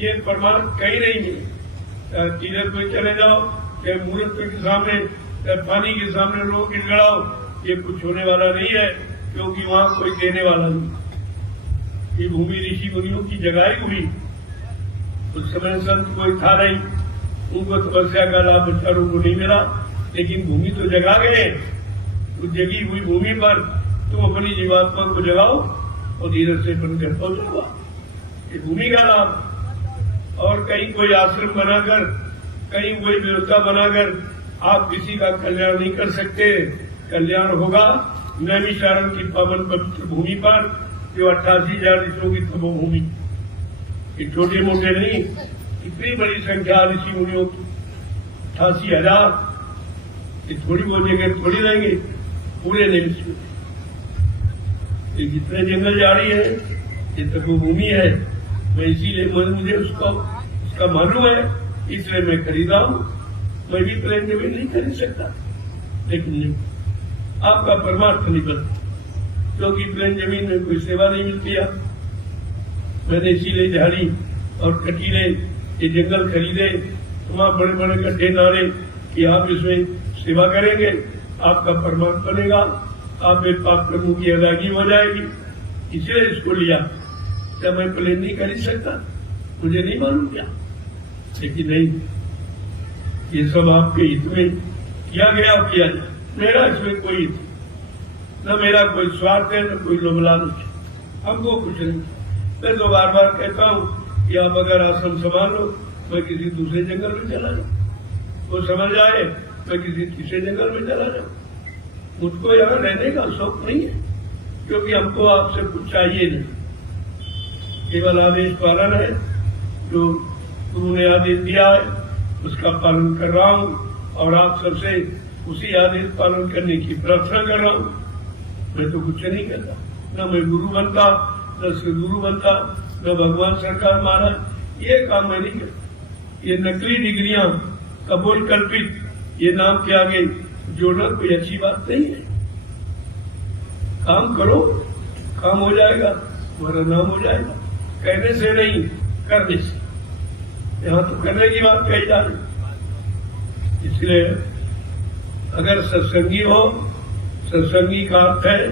ये परमार्थ कहीं नहीं है, तीरथ में चले जाओ, चाहे मूर्त के सामने, चाहे पानी के सामने लोग गिड़गड़ाओ, ये कुछ होने वाला नहीं है, क्योंकि वहाँ कोई देने वाला नहीं। ये भूमि ऋषि मुनियों की जगाई हुई, उस समय संत कोई था नहीं, उनको तपस्या का लाभ बच्चारों को नहीं मिला, लेकिन भूमि तो जगा गए। उस जगी हुई भूमि पर तुम अपनी जीवात्मा को जगाओ और धीरे से बनकर पहुंचोगा, ये भूमि का लाभ। और कहीं कोई आश्रम बनाकर, कहीं कोई व्यवस्था बनाकर आप किसी का कल्याण नहीं कर सकते। कल्याण होगा नैमी शारण की पावन पवित्र भूमि पर, जो 88,000 ऋषियों की तपोभूमि, ये छोटे मोटे नहीं, इतनी बड़ी संख्या ऋषि मुनियों की 88,000, ये थोड़ी बहुत जगह थोड़ी रहेंगे, पूरे नहीं विश्व। ये जितने जंगल झाड़ी है, ये तपोभूमि है, मैं इसीलिए मुझे उसका मालूम है, इसलिए मैं खरीदा हूँ। मैं भी प्लेन जमीन नहीं खरीद सकता, लेकिन आपका परमार्थ नहीं बनता, क्योंकि प्लेन जमीन में कोई सेवा नहीं मिलती है। मैंने इसीलिए झाड़ी और कटीले ये जंगल खरीदे, वहाँ बड़े बड़े गड्ढे नारे कि आप इसमें सेवा करेंगे, आपका परमार्थ बनेगा, आप में पाप कर्मों की अदायगी हो जाएगी, इसलिए इसको लिया। क्या मैं प्लेन नहीं खरीद सकता? मुझे नहीं मालूम क्या, लेकिन नहीं, ये सब आपके हित में किया गया और किया जाए। मेरा इसमें कोई हित, न मेरा कोई स्वार्थ है, न कोई लोभ लालच, हमको कुछ नहीं। मैं तो बार बार कहता हूँ कि आप अगर आश्रम संभाल लो, मैं किसी दूसरे जंगल में चला जाऊँ, वो समझ आए मैं किसी तीसरे जंगल में चला जाऊँ। मुझको यहाँ रहने का शौक नहीं है, क्योंकि हमको आपसे कुछ चाहिए नहीं, केवल आदेश पालन है। जो गुरु ने आदेश दिया है उसका पालन कर रहा हूँ, और आप सबसे उसी आदेश पालन करने की प्रार्थना कर रहा हूँ। मैं तो कुछ नहीं करता, न मैं गुरु बनता, न श्री गुरु बनता, न भगवान सरकार महाराज, ये काम मैं नहीं करता। ये नकली डिग्रियां, कपोल कल्पित, ये नाम के आगे जोड़ना कोई अच्छी बात नहीं है। काम करो, काम हो जाएगा, तुम्हारा नाम हो जाएगा। कहने से नहीं, करने से। यहाँ तो करने की बात कही जा रही। इसलिए अगर सत्संगी हो, सत्संगी का अर्थ है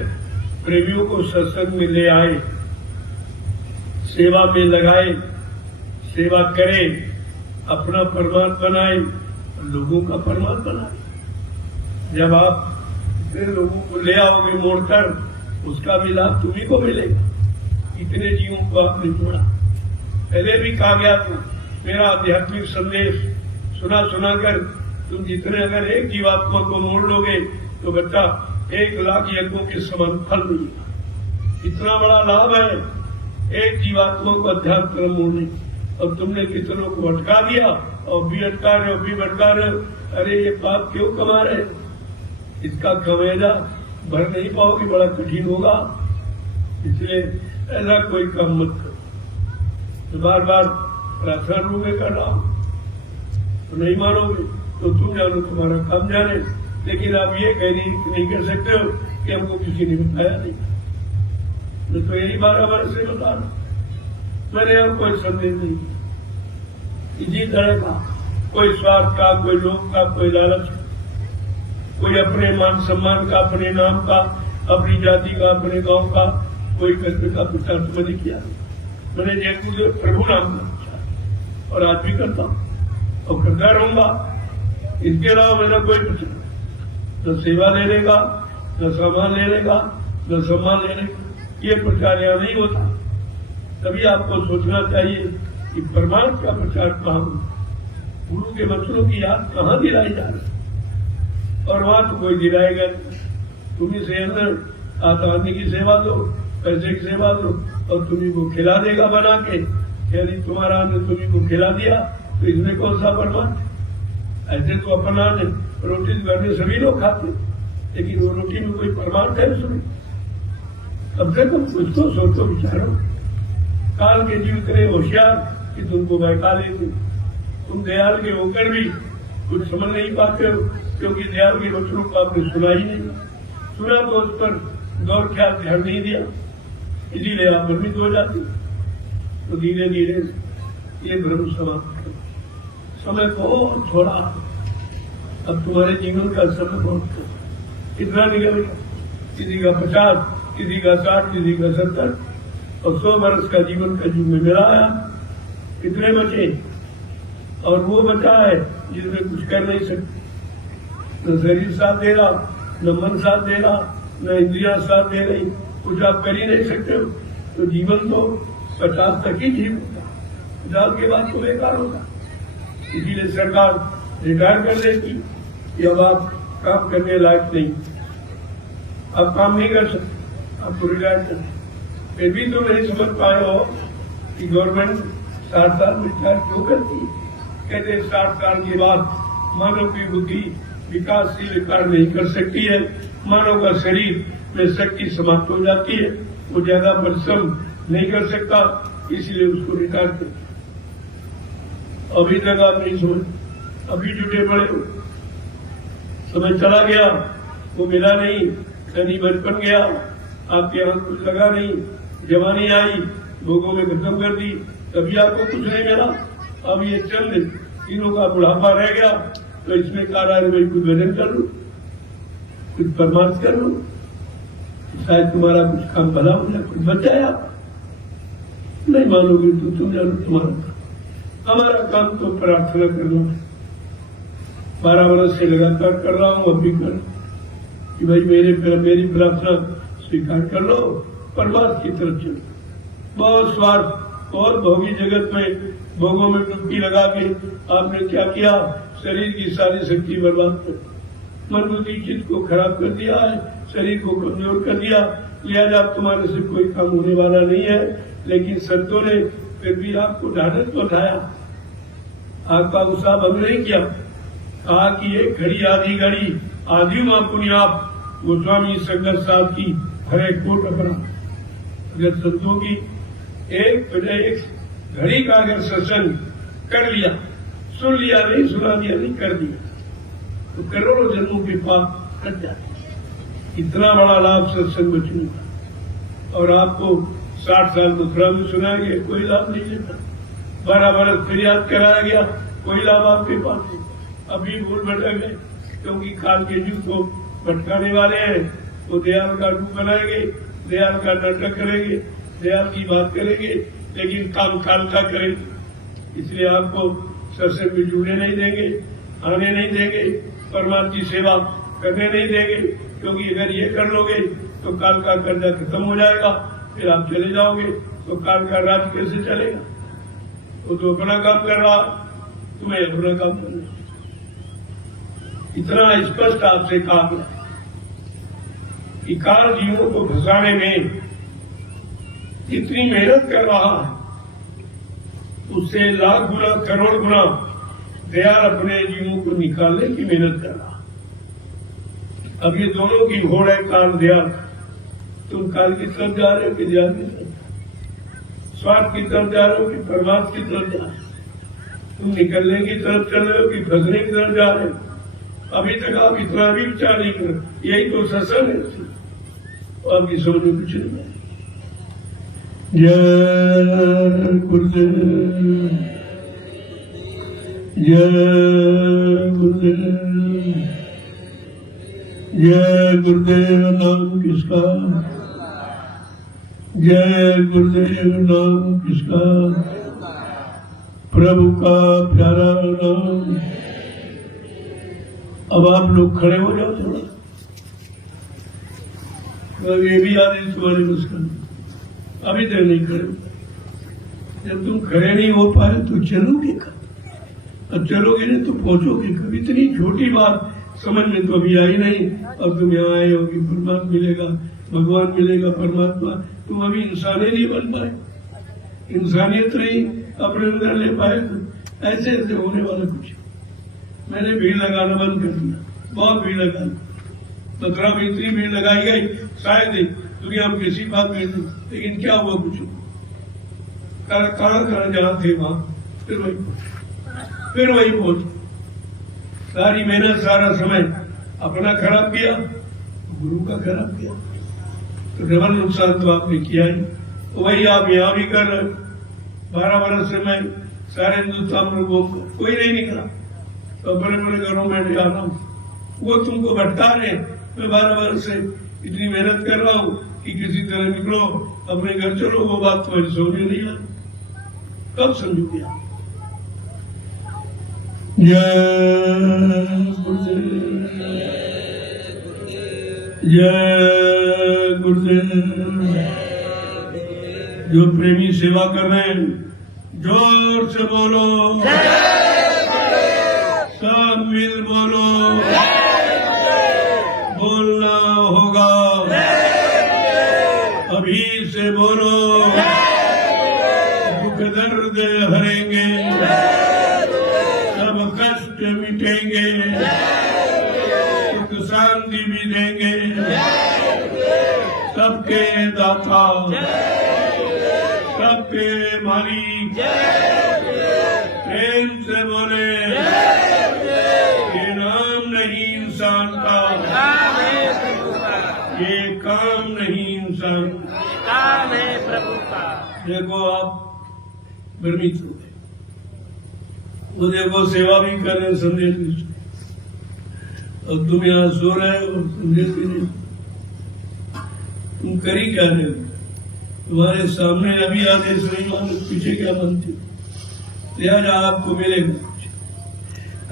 प्रेमियों को सत्संग में ले आए, सेवा में लगाए, सेवा करे, अपना परमार्थ बनाए, लोगों का परमार्थ बनाए। जब आप इतने लोगों को ले आओगे मोड़कर, उसका भी लाभ तुम्ही को मिलेगा। इतने जीवों को आपने जोड़ा। पहले भी कहा गया तो मेरा आध्यात्मिक संदेश सुना कर तुम जितने अगर एक जीवात्मा को मोड़ लोगे तो बच्चा 1,00,000 यज्ञों के समान फल मिलेगा। इतना बड़ा लाभ है एक जीवात्मा को अध्यात्म मोड़ने। अब तुमने कितनों को अटका दिया, और भी अटका रहे हो, भी भटका रहे हो। अरे ये पाप क्यों कमा रहे, इसका खमेजा भर नहीं पाओगे, बड़ा कठिन होगा। इसलिए ऐसा कोई काम मत करो। तो बार बार प्रार्थना रूप में कर रहा हूं, तो नहीं मानोगे तो तुम जानो, तुम्हारा काम जाने। लेकिन आप ये कह नहीं कर सकते हो कि हमको किसी ने बताया नहीं। मैं तो यही 12 वर्ष से बता रहा हूं, मैंने और कोई संदेश नहीं। इसी तरह का कोई स्वार्थ का, कोई लोभ का, कोई लालच, कोई अपने मान सम्मान का, अपने नाम का, अपनी जाति का, अपने गांव का कोई कष्ट का प्रचार तो मैंने किया। मैंने जय प्रभु नाम का प्रचार और आज भी करता हूँ और करता रहूंगा। इसके अलावा मेरा कोई प्रचार न सेवा लेने का, न सामान लेने का, न सम्मान लेने का, ये प्रचार यहाँ नहीं होता। तभी आपको सोचना चाहिए कि परमार्थ का प्रचार कहाँ, गुरु के वचनों की याद कहाँ दिलाई जा रही, और वहां तो कोई दिलाएगा। तुम्ही से अंदर आत्मा की सेवा दो, पैसे की सेवा दो, और तुम्ही को खिला देगा बना के। यदि तुम्हारा अन्न तुम्ही को खिला दिया तो इसमें कौन सा परमार्थ? ऐसे तो अपना रोटी घर में सभी लोग खाते, लेकिन वो रोटी में कोई परमार्थ है उसमें? कम से कम कुछ तो सोचो, विचारो। काल के जीव करे होशियार कि तुमको बहका लेते। तुम दयाल के होकर भी कुछ समझ नहीं पाते हो, क्योंकि दयाल के वचनों को आपने सुना ही नहीं। सुना तो उस पर गौर ख्याल ध्यान नहीं दिया, इसीलिए आप भ्रमित हो जाते। तो धीरे धीरे ये भ्रम समाप्त करो। समय बहुत थोड़ा, अब तुम्हारे जीवन का समय बहुत कितना निकलेगा? किसी का 50, किसी का 60, किसी का 70 और 100 वर्ष का जीवन का जीव में मिला आया। कितने बचे? और वो बचा है जिसमें कुछ कर नहीं सकते। न शरीर साथ दे रहा, न मन साथ दे रहा, न इंद्रिया साथ दे रही, कुछ आप कर ही नहीं सकते हो। तो जीवन तो 50 तक ही जीव होगा, 50 के बाद तो बेकार होगा। इसीलिए सरकार रिटायर कर देती कि अब आप काम करने लायक नहीं, आप काम नहीं कर सकते, आपको रिटायर कर। फिर भी तो नहीं समझ पाए हो कि गवर्नमेंट 60 साल रिटायर क्यों करती है? कहते 60 साल के बाद मानव की बुद्धि विकासशील कार्य नहीं कर सकती है, मानव का शरीर में शक्ति समाप्त हो जाती है, वो ज्यादा परिश्रम नहीं कर सकता, इसलिए उसको रिटायर कर। अभी तक आप नहीं समझ, अभी जुटे पड़े हो। समय चला गया, वो मिला नहीं, कहीं बचपन गया, आपके यहाँ कुछ लगा नहीं, जवानी आई, भोगों में खत्म कर दी, तभी आपको कुछ नहीं मिला। अब ये चंद दिनों का बुढ़ापा रह गया, तो इसमें कहा रहा है भाई कुछ भजन कर लो, कुछ परमार्थ कर लो, शायद तुम्हारा कुछ काम भला हो जाए, कुछ बच जाए। आप नहीं मानोगे तो तुम जानो तुम्हारा काम। हमारा काम तो प्रार्थना करना। 12 वर्ष से लगातार कर रहा हूँ, अब भी कर कि भाई मेरी प्रार्थना स्वीकार कर लो, परमार्थ की तरफ चलो। बहुत स्वार्थ, बहुत भोगी जगत में भोगों में डुबकी लगा के आपने क्या किया? शरीर की सारी शक्ति बर्बाद कर, मन बुद्धि चित्त को खराब कर दिया है, शरीर को कमजोर कर दिया। लिहाजा आप तुम्हारे से कोई काम होने वाला नहीं है। लेकिन संतों ने फिर भी आपको ढाढ़स बधाया, आपका उत्साह भंग नहीं किया। कहा कि एक घड़ी आधी घड़ी आदि मां पुण्याप गोस्वामी संगत साथ की हरे कोट अपना। अगर संतों की एक घड़ी का अगर सत्संग कर लिया, सुन लिया नहीं, सुना दिया नहीं, कर दिया, तो करोड़ों जन्मों के पाप कट जाते। इतना बड़ा लाभ सत्संग बचने का। और आपको 60 साल मथुरा में सुनाया गया, कोई लाभ नहीं लेता। 12 वर्ष फिर याद कराया गया, कोई लाभ आपके पास नहीं। अभी भूल भटक गए, क्योंकि काल के जीव को भटकाने वाले हैं। वो दयाल का रूप बनाएंगे, दयाल का नाटक करेंगे, दयाल की बात करेंगे, लेकिन काम काल का करेंगे। इसलिए आपको सत्संग में जुड़ने नहीं देंगे, आने नहीं देंगे, परमात्मा की सेवा करने नहीं देंगे। क्योंकि अगर ये कर लोगे तो काल का कर्जा खत्म हो जाएगा, फिर आप चले जाओगे, तो काल का राज कैसे चलेगा? वो तो अपना काम कर रहा, तुम्हें अपना काम करना। इतना स्पष्ट आपसे कहा गया कि काल जीवों को फंसाने में जितनी मेहनत कर रहा है, उससे लाख गुना करोड़ गुना दयाल अपने जीवों को निकालने की मेहनत कर रहा। अब ये दोनों की घोड़ है, काल दयाल। तुम काल की तरफ जा रहे हो कि ध्यान की तरफ, स्वार्थ की तरफ जा रहे हो कि परमात्मा की तरफ जा रहे हो, तुम निकलने की तरफ चल रहे हो कि फंसने की तरफ जा रहे हो। अभी तक आप इतना भी विचार नहीं करो, यही तो सत्संग है। आपकी समझ में कुछ नहीं है। जय गुरुदेव, जय गुरुदेव, जय गुरुदेव नाम किसका, जय गुरुदेव नाम किसका, प्रभु का प्यारा नाम। अब आप लोग खड़े हो जाओ थोड़ा, ये भी आदेश तुम्हारे मुस्कान, अभी तक नहीं खड़े। जब तुम खड़े नहीं हो पाए तो चलोगे कब? अब चलोगे नहीं तो पहुंचोगे कब? इतनी छोटी बात समझ में तो अभी आई नहीं। अब तुम यहाँ आए हो कि परमात्मा मिलेगा, भगवान मिलेगा, परमात्मा, तुम अभी इंसान ही नहीं बन पाए, इंसानियत नहीं अपने अंदर ले पाए। तो ऐसे ऐसे होने वाला कुछ। मैंने भीड़ लगाना बंद कर दिया, बहुत भीड़ लगा, 15 में इतनी भीड़ लगाई गई, शायद दुनिया में किसी बात में थी, लेकिन क्या हुआ कुछ। कहाँ जहाँ थे वहां फिर वही पहुंच। सारी मेहनत, सारा समय अपना खराब किया, गुरु का खराब किया, तो डबल नुकसान तो आपने किया ही। वही आप यहाँ भी कर रहे हो। 12 वर्ष से मैं सारे हिंदुस्तान में कोई नहीं निकला, तो बड़े बड़े घरों में जा रहा हूँ, वो तुमको भटका रहे। मैं 12 वर्ष से इतनी मेहनत कर रहा हूँ कि किसी तरह निकलो, अपने घर चलो, वो बात तुम्हारी समझ नहीं आ। कब समझोगे आप? जय गुरुदेव, जय गुरुदेव। जो प्रेमी सेवा कर रहे हैं जोर से बोलो, सब मिल बोलो, बोलना होगा, अभी से बोलो। दुख दर्द हरेंगे, सब कष्ट मिटेंगे, सुख शांति भी देंगे, सबके दाता, सबके मालिक। प्रेम से बोले, ये नाम नहीं इंसान का, ये काम नहीं इंसान, काम है प्रभु का। देखो आप भ्रमित हो गए, वो देखो सेवा भी कर रहे, संदेश भी, और तुम यहाँ सो रहे हो, संदेश भी नहीं। तुम करी क्या रहे हो? तुम्हारे सामने अभी आदेश नहीं मानो, पीछे क्या मानते हो? लिहाजा आपको मिलेगा।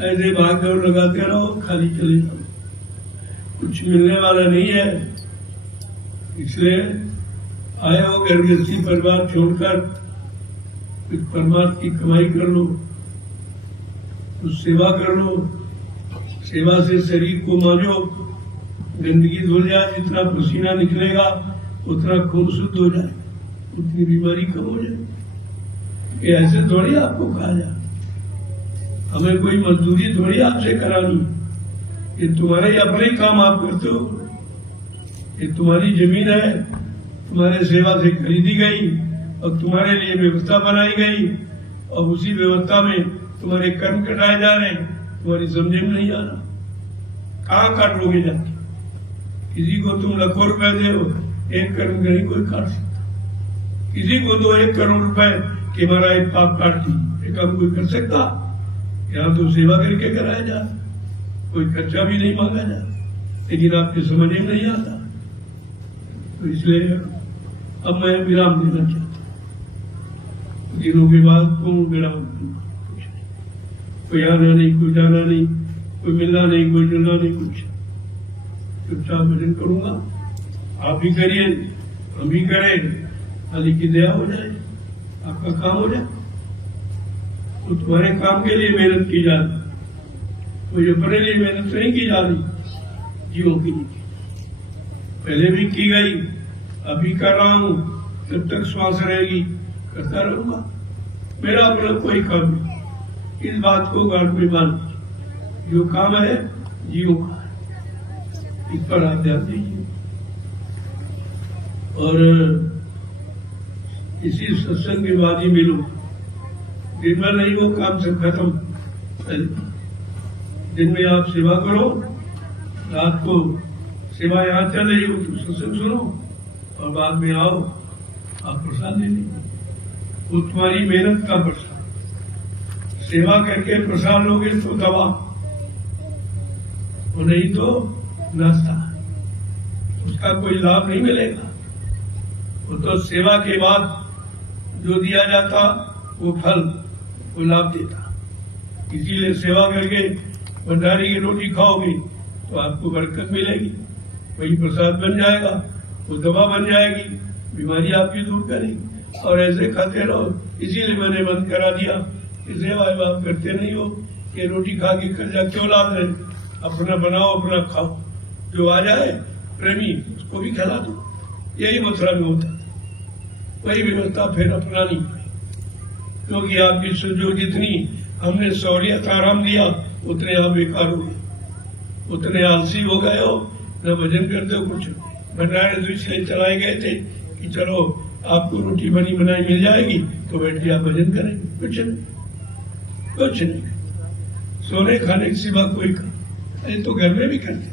ऐसे भाग दौड़ लगाते रहो, खाली चले जाओ, कुछ मिलने वाला नहीं है। इसलिए आए हो गृहस्थी परिवार छोड़कर, कुछ परमात्मा की कमाई कर लो, कुछ सेवा कर लो। सेवा से शरीर को मांझो, गंदगी धुल जाए, जितना पसीना निकलेगा उतना खून शुद्ध हो जाए, उतनी बीमारी कम हो जाए। ये ऐसे थोड़ी आपको कहा जाए, हमें कोई मजदूरी थोड़ी आपसे करानी। ये तुम्हारे अपने काम आप करते हो, ये तुम्हारी जमीन है, तुम्हारे सेवा से खरीदी गई और तुम्हारे लिए व्यवस्था बनाई गई, और उसी व्यवस्था में तुम्हारे कर्म कटाए जा रहे हैं। तुम्हारी समझे में नहीं आ रहा, कहाँ काट लोगे जाके? किसी को तुम लाखों रुपए दे, 1 करोड़ नहीं कोई काट सकता। किसी को दो 1 करोड़ रुपए कि हमारा एक पाप काट दी, ये काम कोई कर सकता? यहाँ तो सेवा करके कराया जा, कोई खर्चा भी नहीं मांगा जा, लेकिन आपके समझ में नहीं आता। तो इसलिए अब मैं विराम देना चाहता हूँ। दिनों के बाद पूर्ण विराम दूंगा। कोई आना नहीं, कोई जाना नहीं, कोई मिलना नहीं, कोई जुलना नहीं, कुछ चुपचाप भजन करूंगा। आप भी करिए, हम भी करें, मालिक की दया हो जाए, आपका काम हो जाए। तो तुम्हारे काम के लिए मेहनत की जा रही, कोई अपने लिए मेहनत नहीं की जा रही, जीवों की नहीं की। पहले भी की गई, अभी कर रहा हूँ, जब तक श्वास रहेगी करता रहूंगा। मेरा अपना कोई काम नहीं। इस बात को गांठ में मान, जो काम है जीवों का है, इस पर आप ध्यान दीजिए। और इसी सत्संग के बाद ही मिलो। दिन भर नहीं, वो काम सब खत्म। दिन में आप सेवा करो, रात को सेवा यहाँ चल रही हो तो सत्संग सुनो, और बाद में आओ आप प्रसाद ले लीजिए। वो तुम्हारी मेहनत का प्रसाद। सेवा करके प्रसाद लोगे तो दवा, और नहीं तो नाश्ता, उसका कोई लाभ नहीं मिलेगा। वो तो सेवा के बाद जो दिया जाता वो फल, वो लाभ देता। इसीलिए सेवा करके भंडारी की रोटी खाओगे तो आपको बरकत मिलेगी, वही प्रसाद बन जाएगा, वो दवा बन जाएगी, बीमारी आपकी दूर करेगी। और ऐसे खाते रहो। इसीलिए मैंने बंद करा दिया कि सेवा आप करते नहीं हो, ये रोटी खा के कर्जा क्यों लाद रहे? अपना बनाओ, अपना खाओ, जो आ जाए प्रेमी उसको भी खिला दो। यही मथुरा में होता, वही व्यवस्था फिर अपनानी पड़ी। क्योंकि आपकी जो जितनी हमने सहूलियत आराम दिया उतने आप बेकार हो गए, उतने आलसी हो गए हो, न भजन करते हो कुछ। भंडारे तो इसलिए चलाए गए थे कि चलो आपको रोटी बनी बनाई मिल जाएगी तो बैठ के आप भजन करेंगे। कुछ नहीं, कुछ नहीं। सोने खाने के सिवा कोई काम अरे तो घर में भी करते,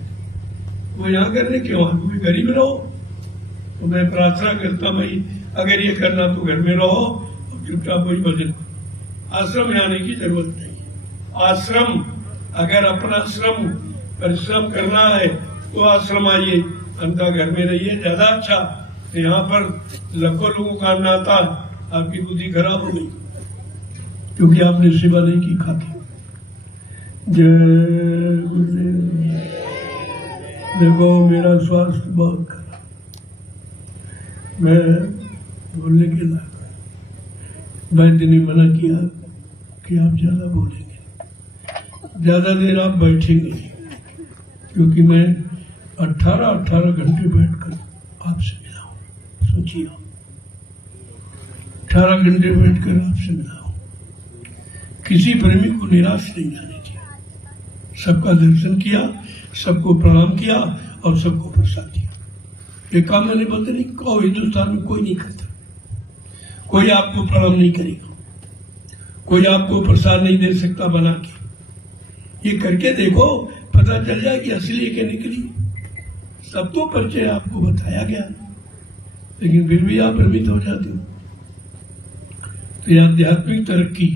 वो यहाँ करने क्यों? आप भी गरीब रहो। तो मैं प्रार्थना करता भाई अगर ये करना तो घर में रहो और चुपचाप वही भजन। आश्रम में आने की जरूरत नहीं। आश्रम अगर अपना श्रम परिश्रम करना है तो आश्रम आइए, अंधा घर में रहिए, ज्यादा अच्छा। यहाँ पर लाखों लोगों का अन्न आता, आपकी बुद्धि खराब हो गई क्योंकि आपने सेवा नहीं की खाती। जय गुरुदेव। देखो मेरा स्वास्थ्य बहुत खराब, मैं बोलने के लायक। वैद्य ने मना किया कि आप ज्यादा बोलेंगे, ज्यादा देर आप बैठेंगे, क्योंकि मैं 18 घंटे बैठकर आपसे मिला हूं। सोचिए 18 घंटे बैठकर आपसे मिला हूं। किसी प्रेमी को निराश नहीं जाने दिया, सबका दर्शन किया, सबको प्रणाम किया और सबको प्रसाद दिया। ये काम मैंने बता नहीं कहो, हिंदुस्तान में कोई नहीं करता। कोई आपको प्रणाम नहीं करेगा, कोई आपको प्रसाद नहीं दे सकता बना के। ये करके देखो, पता चल जाए कि असली के निकली। सब तो परिचय आपको बताया गया, लेकिन फिर भी आप भ्रमित हो जाते हो। तो ये आध्यात्मिक तरक्की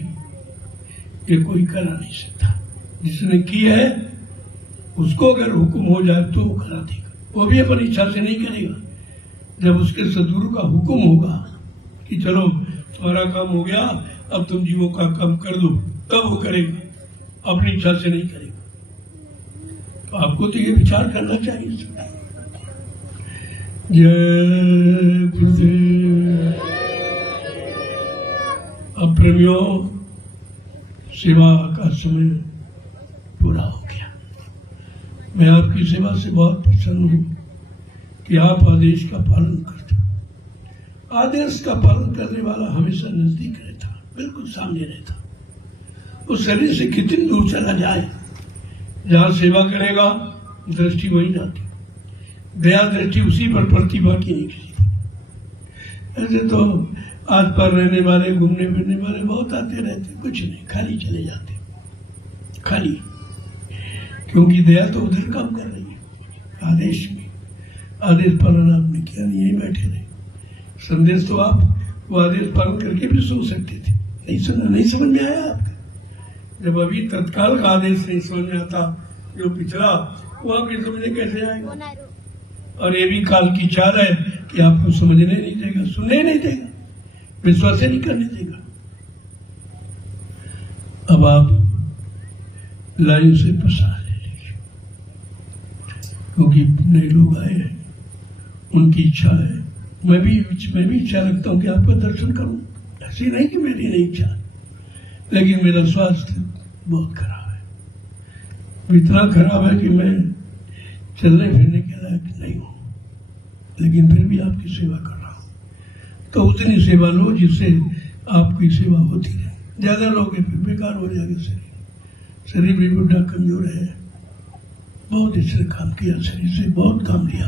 ये कोई करा नहीं सकता। जिसने की है उसको अगर हुक्म हो जाए तो वो करा देगा, वो भी अपनी इच्छा से नहीं करेगा। जब उसके सदगुरु का हुक्म होगा कि चलो तुम्हारा काम हो गया, अब तुम जीवों का काम कर दो, तब वो करेगा, अपनी इच्छा से नहीं करेगा। तो आपको तो ये विचार करना चाहिए। जय गुरुदेव। अब प्रेमियों, सेवा का समय पूरा हो गया। मैं आपकी सेवा से बहुत प्रसन्न हूं कि आप आदेश का पालन करते हो। आदेश का पालन करने वाला हमेशा नजदीक रहता, बिल्कुल सामने रहता। उस शरीर से कितनी दूर चला जाए, जहां सेवा करेगा दृष्टि वही जाती, दया दृष्टि उसी पर पड़ती, बाकी नहीं किसी। ऐसे तो आज पर रहने वाले, घूमने फिरने वाले बहुत आते रहते, कुछ नहीं, खाली चले जाते, खाली। क्योंकि दया तो उधर काम कर रही है, आदेश में। आदेश पालन आपने किया नहीं, यही बैठे रहे। संदेश तो आप वो आदेश पालन करके भी सुन सकते थे, नहीं सुना, नहीं समझ में आया आपका। जब अभी तत्काल का आदेश नहीं समझ में आता, जो पिछला वो आपकी समझे कैसे आएगा? और ये भी काल की चाल है कि आपको समझने नहीं देगा, सुनने नहीं देगा, विश्वास नहीं करने देगा। अब आप लाइन से प्रसाद ले लीजिए, क्योंकि नए लोग आए हैं, उनकी इच्छा है। मैं भी इच्छा रखता हूँ कि आपका दर्शन करूं। ऐसी नहीं कि मेरी नहीं इच्छा, लेकिन मेरा स्वास्थ्य बहुत खराब है। इतना खराब है कि मैं चलने फिरने के लायक नहीं हूं, लेकिन फिर भी आपकी सेवा कर रहा हूं। तो उतनी सेवा लो जिससे आपकी सेवा होती रहे। ज्यादा लोगे फिर बेकार हो जाएगा शरीर भी बुढ़ा कमजोर है। बहुत इससे काम किया, शरीर से बहुत काम लिया।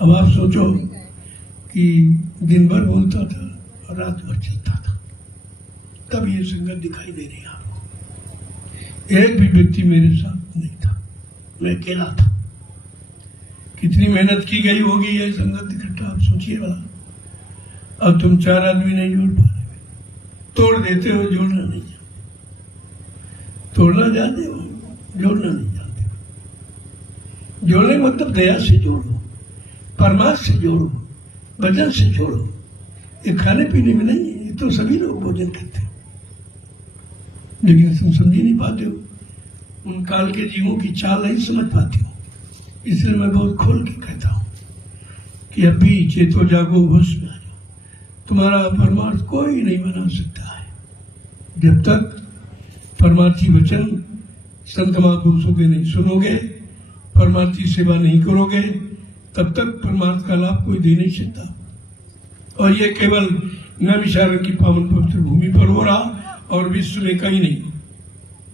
अब आप सोचो कि दिन भर बोलता था और रात भर चलता था, तब ये संगत दिखाई दे रही है आपको। एक भी व्यक्ति मेरे साथ नहीं था, मैं अकेला था। कितनी मेहनत की गई होगी ये संगत इकट्ठा, आप सोचिएगा। अब तुम 4 आदमी नहीं जोड़ पा रहे, तोड़ देते हो, जोड़ना नहीं जानते। तोड़ना जानते हो, जोड़ना नहीं जानते। जोड़ने मतलब दया से जोड़ो, परमार्थ से जोड़ो, भजन से जोड़ो। ये खाने पीने में नहीं है, ये तो सभी लोग भोजन करते हैं, लेकिन तुम समझ नहीं पाते हो, उन काल के जीवों की चाल नहीं समझ पाते हो। इसलिए मैं बहुत खोल के कहता हूं कि अभी चेतो जागो, होश में आ जाओ। तुम्हारा परमार्थ कोई नहीं बना सकता है। जब तक परमार्थी वचन संत महापुरुषों के नहीं सुनोगे, परमार्थी सेवा नहीं करोगे, तब तक परमार्थ का लाभ कोई दे नहीं सकता। और ये केवल नैमिषारण्य की पावन पवित्र भूमि पर हो रहा, और विश्व में कहीं नहीं,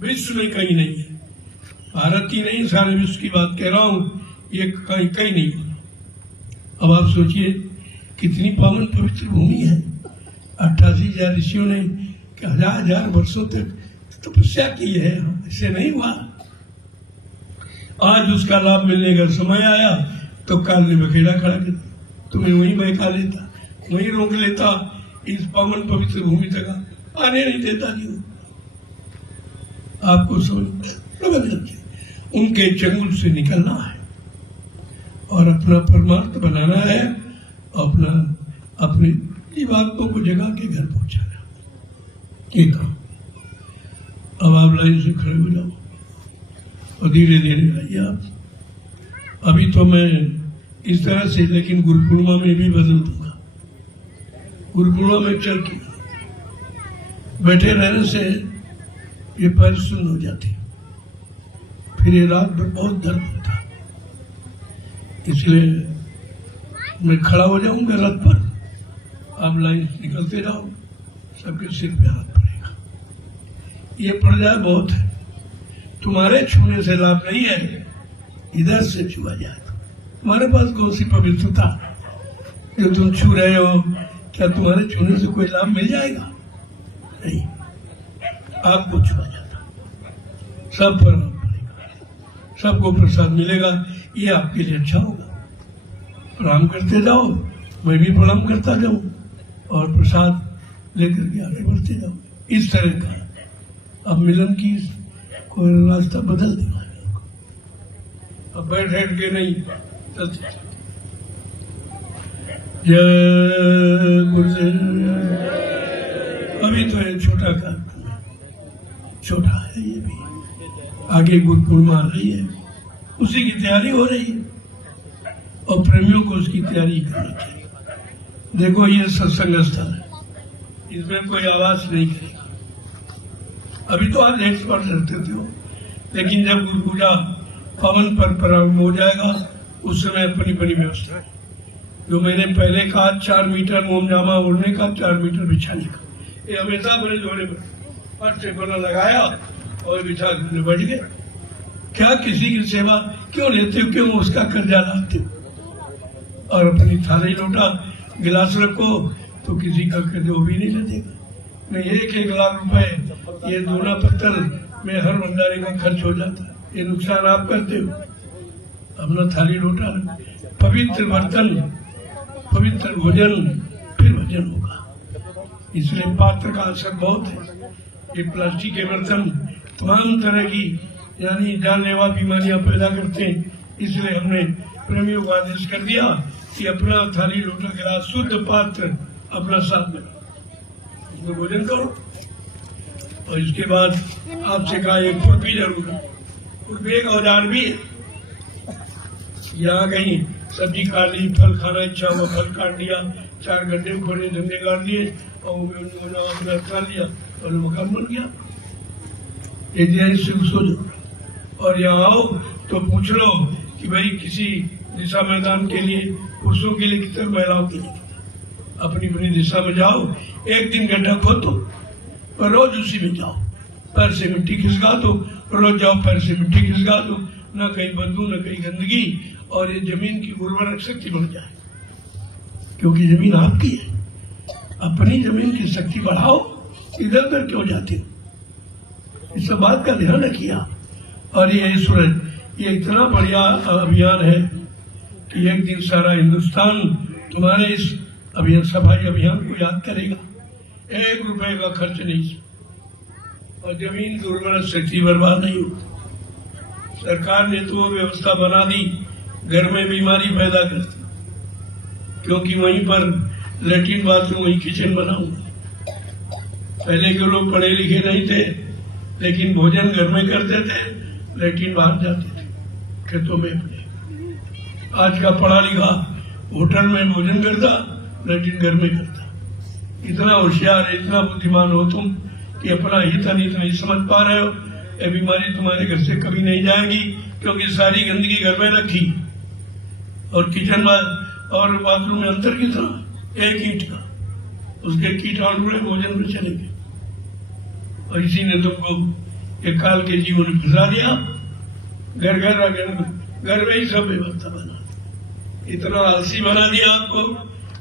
विश्व में कहीं नहीं है। भारत ही नहीं, सारे विश्व की बात कह रहा हूं, ये कहीं कहीं नहीं हो रहा। अब आप सोचिए कितनी पावन पवित्र भूमि है। 88,000 ऋषियों ने 1000 वर्षों तक तपस्या की है, इससे नहीं हुआ। आज उसका लाभ मिलने का समय आया तो काल ने बखेड़ा खड़ा कर, तुम्हें वहीं बहका लेता, वहीं रोक लेता, इस पावन पवित्र भूमि तक आने नहीं देता। क्यों? आपको समझ उनके चंगुल से निकलना है और अपना परमार्थ बनाना है, अपना अपने जीवात्मा को जगा के घर पहुंचाना। ठीक है, अब आप लाइन से खड़े हो जाओ और धीरे धीरे आइए आप। अभी तो मैं इस तरह से, लेकिन गुरु पूर्णिमा में भी बदल दूंगा। गुरु पूर्णिमा में चल के बैठे रहने से ये पैर सुन्न हो जाते, फिर ये रात भर बहुत दर्द होता है। इसलिए मैं खड़ा हो जाऊंगा रथ पर, आप लाइन से निकलते रहो, सबके सिर पे हाथ पड़ेगा। ये पड़ जाए बहुत है, तुम्हारे छूने से लाभ नहीं है, इधर से छुआ जाए। तुम्हारे पास कौन सी पवित्रता जो तुम छू रहे हो? क्या तुम्हारे छूने से कोई लाभ मिल जाएगा? नहीं, आपको छुआ जाता, सब पर पड़ेगा, सबको प्रसाद मिलेगा। ये आपके लिए अच्छा होगा। प्रणाम करते जाओ, मैं भी प्रणाम करता जाऊं और प्रसाद लेकर के आगे बढ़ते जाओ। इस तरह का अब मिलन की कोई रास्ता बदल देगा। अब बैठ के नहीं चलते। जय गुरुदेव। अभी तो ये छोटा कार्यक्रम है, छोटा है ये भी, आगे गुरु पूर्णिमा आ रही है, उसी की तैयारी हो रही है और प्रेमियों को उसकी तैयारी करनी चाहिए। देखो ये सत्संग स्थल है, इसमें कोई आवाज नहीं करेगा। अभी तो आप एक्सपर्ट रहते थे, लेकिन जब गुरु पूजा पावन पर प्रारंभ हो जाएगा उस समय अपनी बड़ी व्यवस्था है। जो मैंने पहले कहा 4 मीटर मोमजामा ओढ़ने का, 4 मीटर बिछाने का, ये हमेशा मेरे जोड़े में फट से बना लगाया और बिछा के बैठ गए। क्या किसी की सेवा क्यों लेते हो? क्यों उसका कर्जा लाते हो? और अपनी थाली लोटा गिलास रखो तो किसी का कर्जा भी नहीं लगेगा। नहीं, 1-1 लाख रुपए ये दोना पत्थर में हर भंडारे का खर्च हो जाता है। ये नुकसान आप करते हो। अपना थाली लोटा, पवित्र बर्तन, पवित्र भोजन, फिर भजन होगा। इसलिए पात्र का असर बहुत है। ये प्लास्टिक के बर्तन तमाम तरह की यानी जानलेवा बीमारियां पैदा करते हैं। इसलिए हमने प्रेमियों को आदेश कर दिया कि अपना थाली लोटा गिलास शुद्ध पात्र अपना साथ में उसमें भोजन करो। और इसके बाद आपसे कहा एक खुरपी जरूर है, खुरपी एक औजार भी है। यहाँ कहीं सब्जी काट ली, फल खाना इच्छा हुआ फल काट लिया, 4 गड्ढे खोले, धंधे काट दिए और अपना खा लिया और मकान बन गया। एक दिन सो जाओ और यहाँ आओ तो पूछ लो कि भाई किसी दिशा मैदान के लिए, पुरुषों के लिए कितने, महिलाओं के लिए, अपनी अपनी दिशा में जाओ। एक दिन गड्ढा खोदो पर रोज उसी में जाओ, पैर से मिट्टी खिसका दो, रोज जाओ पैर से मिट्टी खिसका दो, न कहीं बदबू न कहीं गंदगी, और ये जमीन की उर्वरक शक्ति बढ़ जाए। क्योंकि जमीन आपकी है। अपनी जमीन की शक्ति बढ़ाओ, इधर उधर क्यों जाते हो? इस सब बात का ध्यान रखिए आप। और ये सूरज, ये इतना बढ़िया अभियान है कि एक दिन सारा हिंदुस्तान तुम्हारे इस अभियान, सफाई अभियान को याद करेगा। 1 रुपए का खर्च नहीं, और जमीन की उर्वरक शक्ति बर्बाद नहीं होती। सरकार ने तो व्यवस्था बना दी, घर में बीमारी पैदा करती, क्योंकि वहीं पर लेट्रिन बाथरूम, वहीं किचन बना हुआ। पहले के लोग पढ़े लिखे नहीं थे, लेकिन भोजन घर में करते थे, लेट्रिन बाहर जाते थे खेतों में अपने। आज का पढ़ा लिखा होटल में भोजन करता, लेट्रिन घर में करता। इतना होशियार, इतना बुद्धिमान हो तुम कि अपना हित अनित नहीं समझ पा रहे हो। ये बीमारी तुम्हारे घर से कभी नहीं जाएगी, क्योंकि सारी गंदगी घर में रखी। और किचन और बाथरूम में अंतर कितना, 1 ईंट का, उसके कीटाणु भोजन में चलेंगे। और इसी ने तुमको एक काल के जीवन में फंसा दिया। घर में ही सब व्यवस्था बना, इतना आलसी बना दिया आपको,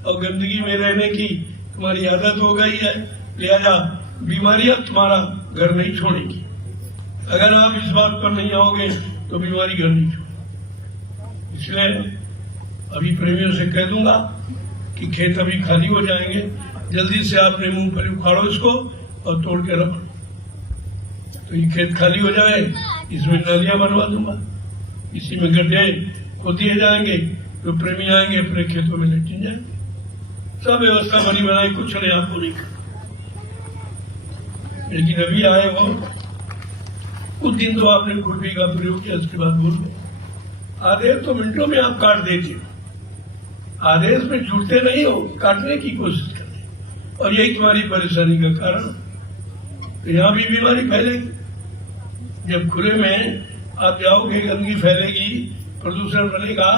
और गंदगी में रहने की तुम्हारी आदत हो गई है। लिहाजा बीमारियां तुम्हारा घर नहीं छोड़ेगी। अगर आप इस बात पर नहीं आओगे तो बीमारी घर नहीं छोड़ेगी। इसलिए अभी प्रेमियों से कह दूंगा कि खेत अभी खाली हो जाएंगे, जल्दी से आपने मूंगफली उखाड़ो इसको और तोड़ के रखो। तो ये खेत खाली हो जाए, इसमें नालियां बनवा दूंगा, इसी में गड्ढे को दिए जाएंगे, तो प्रेमी आएंगे अपने खेतों में लेट जाएंगे। सब व्यवस्था बनी बनाई, कुछ नहीं आपको नहीं करना। लेकिन अभी आए वो कुछ दिन तो आपने खुरपी का प्रयोग किया, उसके बाद बोल गए। आदेश तो मिनटों में आप काट देते हो, आदेश में जुड़ते नहीं हो, काटने की कोशिश करते, और यही तुम्हारी परेशानी का कारण। तो यहाँ भी बीमारी फैलेगी। जब खुले में आप जाओगे, गंदगी फैलेगी, प्रदूषण बनेगा,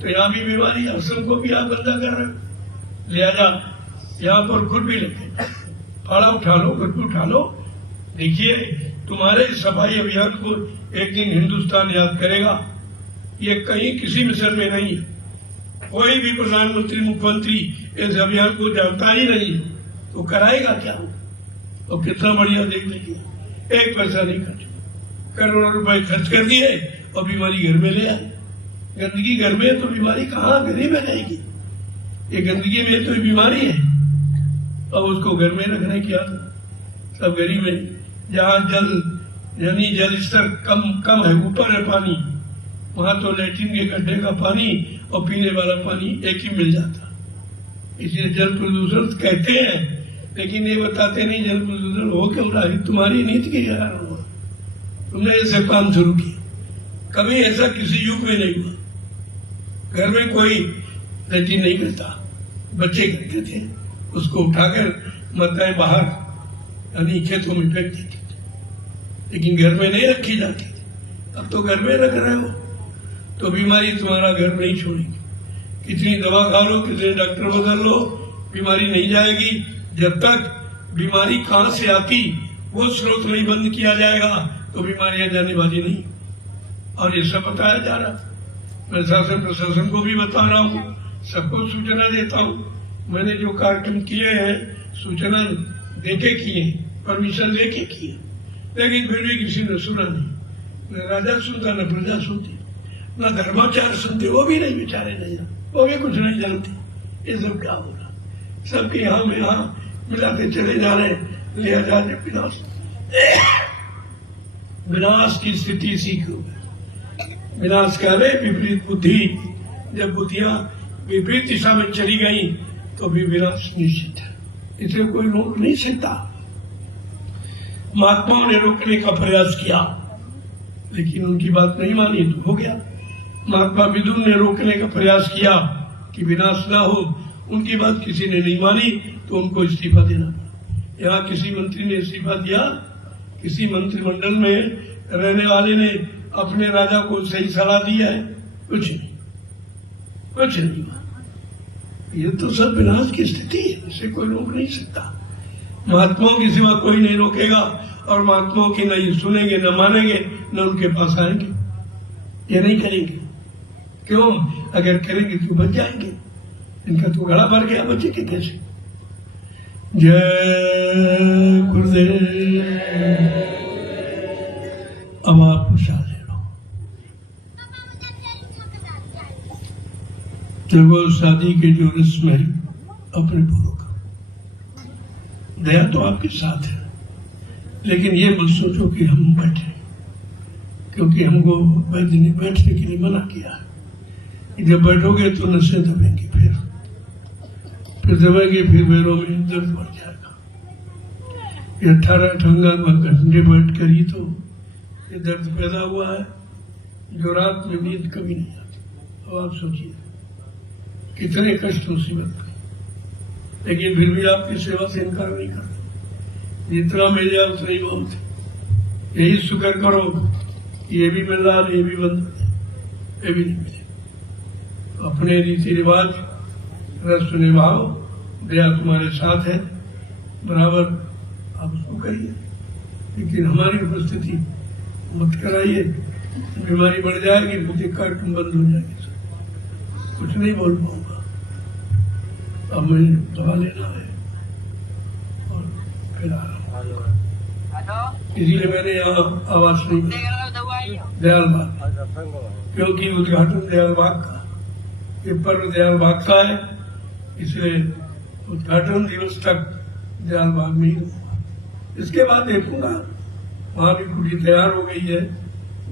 तो यहाँ भी बीमारी, अवसर को भी आप गंदा कर रहे हो। लिहाजा यहाँ पर खुद भी लगे, फाड़ा उठा लो, खुद उठा लो। देखिए, तुम्हारे सफाई अभियान को एक दिन हिंदुस्तान याद करेगा। ये कहीं किसी मिशन में नहीं है। कोई भी प्रधानमंत्री, मुख्यमंत्री इस अभियान को जानता ही नहीं है, तो कराएगा क्या? और कितना बढ़िया देख लीजिए, 1 पैसा नहीं खर्च, करोड़ों रुपए खर्च कर दिए और बीमारी घर में ले आए। गंदगी घर में, तो बीमारी कहाँ गली में जाएगी? ये गंदगी में तो बीमारी है, और उसको घर में रखने की आदत। सब गली में, जहाँ जल स्तर कम है, ऊपर है पानी, वहां तो लैट्रिन के गड्ढे का पानी और पीने वाला पानी एक ही मिल जाता। इसलिए जल प्रदूषण कहते हैं, लेकिन ये बताते नहीं जल प्रदूषण हो क्यों रहा है। तुम्हारी नीति के कारण हुआ, तुमने ऐसे काम शुरू किया। कभी ऐसा किसी युग में नहीं हुआ। घर में कोई लैट्रिन नहीं करता, बच्चे करते थे, उसको उठाकर माताएं बाहर यानी खेतों में फेंक देती थी, लेकिन घर में नहीं रखी जाती थी। अब तो घर में रख रहे हो, तो बीमारी तुम्हारा घर नहीं छोड़ेगी। कितनी दवा खा लो, कितने डॉक्टर बदल लो, बीमारी नहीं जाएगी। जब तक बीमारी कहाँ से आती वो स्रोत नहीं बंद किया जाएगा, तो बीमारियां जाने वाली नहीं। और ये सब बताया जा रहा, मैं शासन प्रशासन को भी बता रहा हूँ, सबको सूचना देता हूँ। मैंने जो कार्यक्रम किए हैं, सूचना देके किए, परमिशन लेके किए, लेकिन फिर भी किसी ने सुना नहीं। न राजा सुनता, न प्रजा सुनती, न धर्माचार्य सुनते, वो भी नहीं, बेचारे नहीं, वो भी कुछ नहीं जानते। ये सब क्या हो रहा, सबके यहाँ में यहाँ मिलाते चले जा रहे हैं। लिहाजा विनाश की स्थिति सीखो। विनाश क्या है? विपरीत बुद्धि। जब बुद्धियां विपरीत दिशा में चली गई तो भी विनाश निश्चित है, इसे कोई रोक नहीं सकता। महात्माओं ने रोकने का प्रयास किया, लेकिन उनकी बात नहीं मानी तो हो गया। महात्मा विदुर ने रोकने का प्रयास किया कि विनाश ना हो, उनकी बात किसी ने नहीं मानी तो उनको इस्तीफा देना पड़ा। यहाँ किसी मंत्री ने इस्तीफा दिया, किसी मंत्रिमंडल में रहने वाले ने अपने राजा को सही सलाह दी है? कुछ नहीं, कुछ नहीं। ये तो सब विनाश की स्थिति है, इसे कोई रोक नहीं सकता। महात्माओं की सिवा कोई नहीं रोकेगा, और महात्माओं की नहीं सुनेंगे, न मानेंगे, न उनके पास आएंगे। ये नहीं करेंगे। क्यों? अगर करेंगे तो बच जाएंगे। इनका तो गला भर गया बच्चे के कैसे। जय गुरुदेव। अब आप प्रसाद ले लो। देखो शादी के जो रस्म है अपने पूर्व का, दया तो आपके साथ है, लेकिन ये मत सोचो कि हम बैठे, क्योंकि हमको बैठने के लिए मना किया है। जब बैठोगे तो नसें दबेंगी, फिर दबेंगे, फिर पैरों में दर्द बढ़ जाएगा। ये 18 घंटे बैठ कर ही तो ये दर्द पैदा हुआ है, जो रात में नींद कभी नहीं आती। अब आप सोचिए कितने कष्ट मुसीबत में, लेकिन फिर भी आपकी सेवा से इनकार नहीं करते। जितना मिल जाए उतना ही बहुत है। यही शुक्र करो, ये भी मिल रहा, ये भी बंद, ये भी नहीं मिले। अपने रीति रिवाज रस्म निभाओ, दया तुम्हारे साथ है, बराबर आप उसको करिए, लेकिन हमारी उपस्थिति मत कराइए। बीमारी बढ़ जाएगी, मुझे कार्यक्रम बंद हो जाएगी, कुछ नहीं बोल पाऊंगा। अब मुझे दवा लेना है और फिर इसीलिए मैंने यहाँ आवाज नहीं दयाल बाग, क्योंकि उद्घाटन दयाल बाग का, ये पर्व दयाल बाग का है, इसलिए उद्घाटन दिवस तक दयाल बाग में ही रहूंगा। इसके बाद देखूंगा, वहां भी कुटी तैयार हो गई है।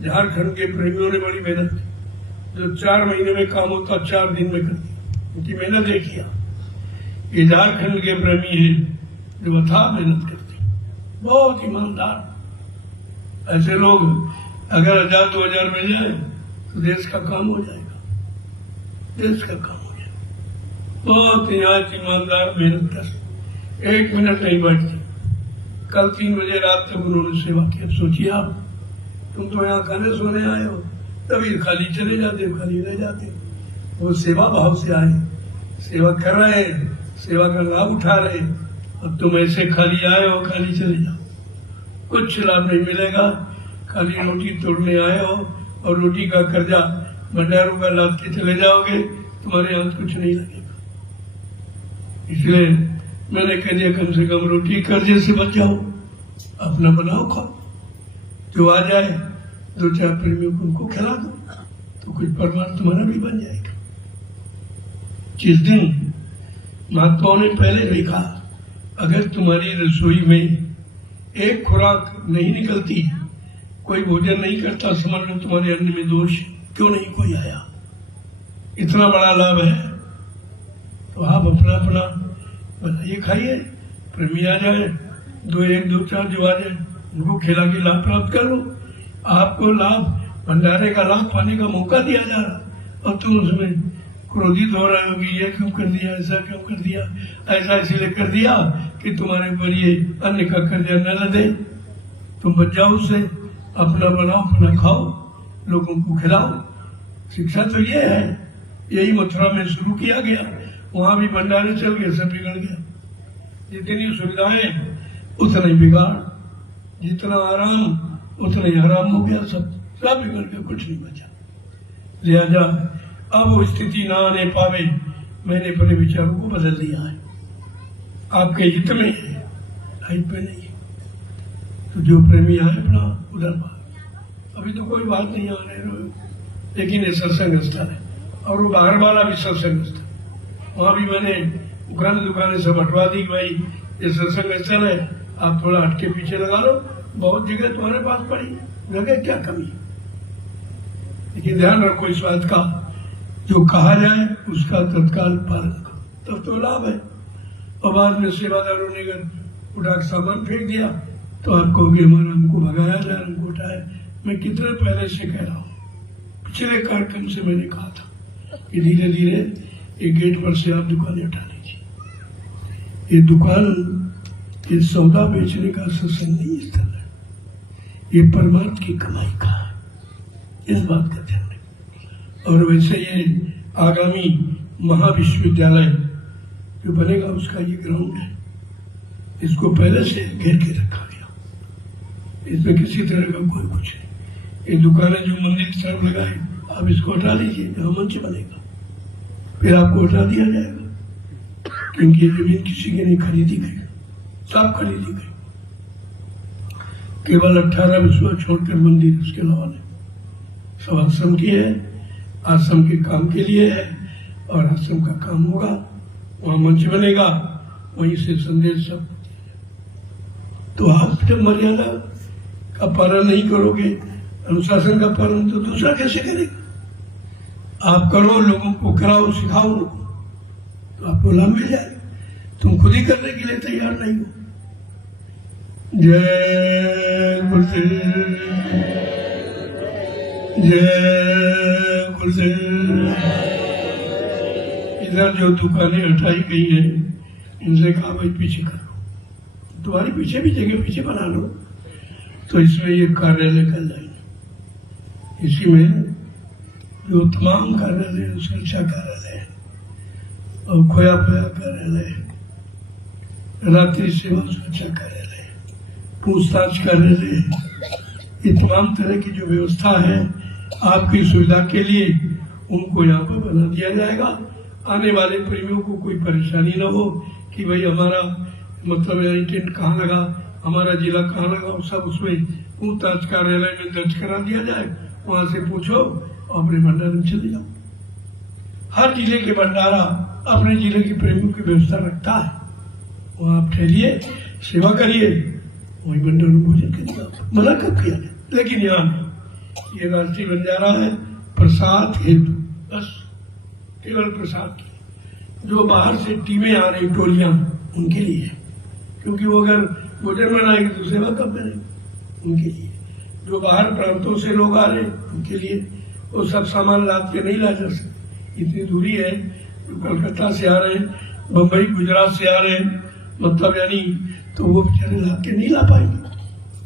झारखंड के प्रेमियों ने बड़ी मेहनत की, जो 4 महीने में काम होता 4 दिन में कर दिया, उनकी मेहनत देखिए। ये झारखंड के प्रेमी है जो अथाह मेहनत करते, बहुत ईमानदार। ऐसे लोग अगर 1000-2000 मिल जाए तो देश का काम हो जाएगा, देश का काम हो जाएगा। बहुत यहाँ ईमानदार मेहनत कर, 1 मिनट नहीं बैठते। कल 3 बजे रात तक उन्होंने सेवा की। अब सोचिए आप, तुम तो यहाँ खाने सोने आए हो, तभी खाली चले जाते, खाली रह जाते। वो सेवा भाव से आए, सेवा कर रहे हैं, सेवा का लाभ उठा रहे। अब तुम ऐसे खाली आए हो, खाली चले जाओ, कुछ लाभ नहीं मिलेगा। खाली रोटी तोड़ने आए हो और रोटी का कर्जा भंडारों का लाद के चले जाओगे, तुम्हारे हाथ कुछ नहीं लगेगा। इसलिए मैंने कह दिया, कम से कम रोटी कर्जे से बच जाओ, अपना बनाओ खाओ, जो आ जाए 2-4 प्रेमियों को उनको खिला दो, तो कुछ परिवार तुम्हारा भी बन जाएगा। जिस दिन महात्माओं ने पहले लिखा, अगर तुम्हारी रसोई में एक खुराक नहीं निकलती, कोई भोजन नहीं करता, समझ लो तुम्हारे अन्न में दोष। क्यों नहीं कोई आया? इतना बड़ा लाभ है तो आप अपना अपना बनाइए, खाइए। प्रेमी आ जाए, 2-4 जो आ जाए, उनको खिला के लाभ प्राप्त करो। आपको लाभ, भंडारे का लाभ पाने का मौका दिया जा रहा, और तुम उसमें क्रोधित हो रहे हो कि ये क्यों कर दिया, ऐसा क्यों कर दिया, ऐसा इसलिए कर दिया कि तुम्हारे ऊपर ये अन्न का कर्जा न लदे। तुम बच जाओ उससे, अपना बनाओ, अपना खाओ, लोगों को खिलाओ। शिक्षा तो ये है, यही मथुरा में शुरू किया गया, वहां भी भंडारे चल गए, सब बिगड़ गया। जितनी सुविधाएं उतना ही बिगाड़, जितना आराम उतना ही हराम हो गया, सब बिगड़ गया, कुछ नहीं बचा। लिहाजा अब वो स्थिति ना आने पावे, मैंने अपने विचारों को बदल दिया है। आपके हित में है, हित में नहीं। तो जो प्रेमी आए अपना उधर बाहर, अभी तो कोई बात नहीं आ रहे, लेकिन ये सत्संग स्थल है, और वो बाहर वाला भी सत्संग स्थल, वहां भी मैंने दुकानें सब हटवा दी। भाई ये सत्संग स्थल है, आप थोड़ा हटके पीछे लगा लो, बहुत जगह तुम्हारे पास पड़ी, जगह क्या कमी। लेकिन ध्यान रखो इस बात का, जो कहा जाए उसका तत्काल पालन करो, तब तो लाभ है। और बाद में सेवादारों ने अगर उठा के सामान फेंक दिया तो आप कहोगे हमारा हमको भगाया जा, हमको उठाया। मैं कितने पहले से कह रहा हूँ, पिछले कार्यक्रम से मैंने कहा था कि धीरे धीरे एक गेट पर से आप दुकानें उठा लीजिए। ये दुकान, ये सौदा बेचने का सत्संग नहीं स्थल है, ये परमात्मा की कमाई का है, इस बात का ध्यान रखें। और वैसे ये आगामी महाविश्वविद्यालय जो बनेगा उसका ये ग्राउंड है, इसको पहले से घेर के रखा गया, इसमें किसी तरह का कोई कुछ है। ये दुकानें जो मंदिर की तरफ लगाए, आप इसको हटा लीजिए, जहाँ मंच बनेगा फिर आपको हटा दिया जाएगा। क्योंकि ये जमीन किसी की नहीं खरीदी गई, सब खरीदी गई। केवल 18 विश्वा छोड़कर मंदिर उसके अलावा नहीं, सब आश्रम की है, आश्रम के काम के लिए है और आश्रम का काम होगा, वहां मंच बनेगा, वहीं से संदेश सब। तो आप जब मर्यादा का पालन नहीं करोगे, अनुशासन का पालन, तो दूसरा कैसे करेगा? आप करो, लोगों को कराओ, सिखाओ, तो आपको लाभ मिल जाए। तुम खुद ही करने के लिए तैयार नहीं हो। जय गुरुदेव, जय गुरुदेव। इधर जो दुकानें हटाई गई हैं, इनसे कहा भाई पीछे करो, तुम्हारी पीछे भी जगह पीछे बना लो, तो इसमें ये कार्यालय कर जाएंगे। इसी में जो तमाम कार्यालय, सुरक्षा कार्यालय और खोया खोया कार्यालय, रात्रि सेवा सुरक्षा कार्यालय, पूछताछ कार्यालय, ये तमाम तरह की जो व्यवस्था है आपकी सुविधा के लिए, उनको यहाँ पर बना दिया जाएगा। आने वाले प्रेमियों को कोई परेशानी न हो कि भाई हमारा मतलब इंटेंट कहाँ लगा, हमारा जिला कहाँ लगा, सब उसमें पूछताछ कार्यालय में दर्ज करा दिया जाए। वहां से पूछो और अपने भंडारे में चले जाओ। हर जिले के भंडारा अपने जिले के प्रेमियों की व्यवस्था रखता है, वहां आप ठहरिए, सेवा करिए, वही भंडार में भोजन करिएगा। मना कब किया? लेकिन यहाँ ये राष्ट्रीय बंजारा है प्रसाद हेतु, बस केवल प्रसाद की। जो बाहर से टीमें आ रही, टोलियां, उनके लिए, क्योंकि वो अगर भोजन बनाएगी तो सेवा कब करेंगे, उनके लिए। जो बाहर प्रांतों से लोग आ रहे उनके लिए, वो सब सामान लाद के नहीं ला जा सकते, इतनी दूरी है। जो कलकत्ता से आ रहे हैं, बम्बई गुजरात से आ रहे हैं, मतलब यानी, तो वो बेचारे लाद के नहीं ला पाएंगे,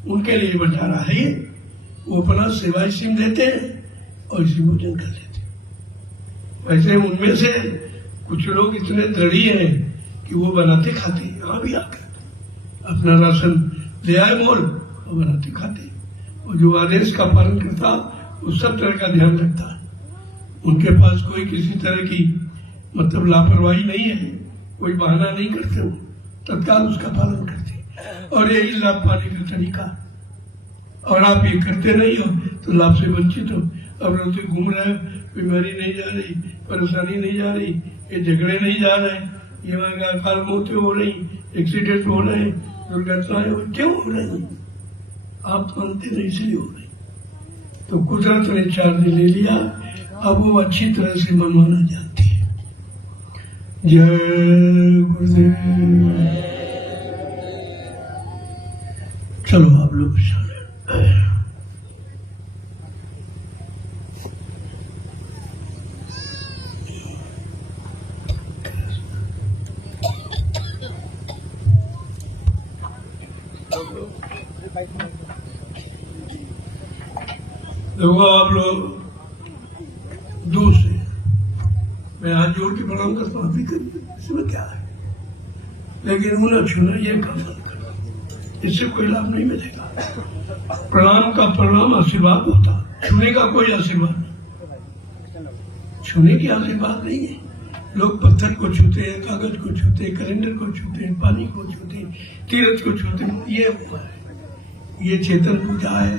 उनके लिए भंडारा है ये। वो अपना सेवा सिम देते हैं और इसी भोजन कर लेते हैं। वैसे उनमें से कुछ लोग इतने दृढ़ी हैं कि वो बनाते खाते, यहाँ भी आकर अपना राशन ले आए मोल और बनाते खाते। और जो आदेश का पालन करता, वो सब तरह का ध्यान रखता है। उनके पास कोई किसी तरह की मतलब लापरवाही नहीं है, कोई बहाना नहीं करते, वो तत्काल उसका पालन करते। और यही लाभ पाने का तरीका। और आप ये करते नहीं हो तो लाभ से वंचित हो। अब रोते घूम रहे हो, बीमारी नहीं जा रही, परेशानी नहीं जा रही, ये झगड़े नहीं जा रहे, ये वहाँ अकाल मौतें हो रही, एक्सीडेंट हो रहे, दुर्घटनाएं हो, क्यों हो रही? आप मानते नहीं, इसलिए हो रही। तो कुदरत ने चार्ज ले लिया, अब वो अच्छी तरह से मनवाना जानती है। जय गुरुदेव। चलो आप लोग देखो, आप लोग दूर से मैं हाथ जोड़ के प्रणाम करता हूँ, इसमें क्या है? लेकिन उन्हें छूना ये काम करना, इससे कोई लाभ नहीं मिलेगा। प्रणाम का प्रणाम आशीर्वाद होता, छूने का कोई आशीर्वाद नहीं, छूने की आशीर्वाद नहीं है। लोग पत्थर को छूते हैं, कागज को छूते हैं, कैलेंडर को छूते हैं, पानी को छूते हैं, तीर्थ को छूते हैं, ये हुआ है। ये चेतन पूजा है।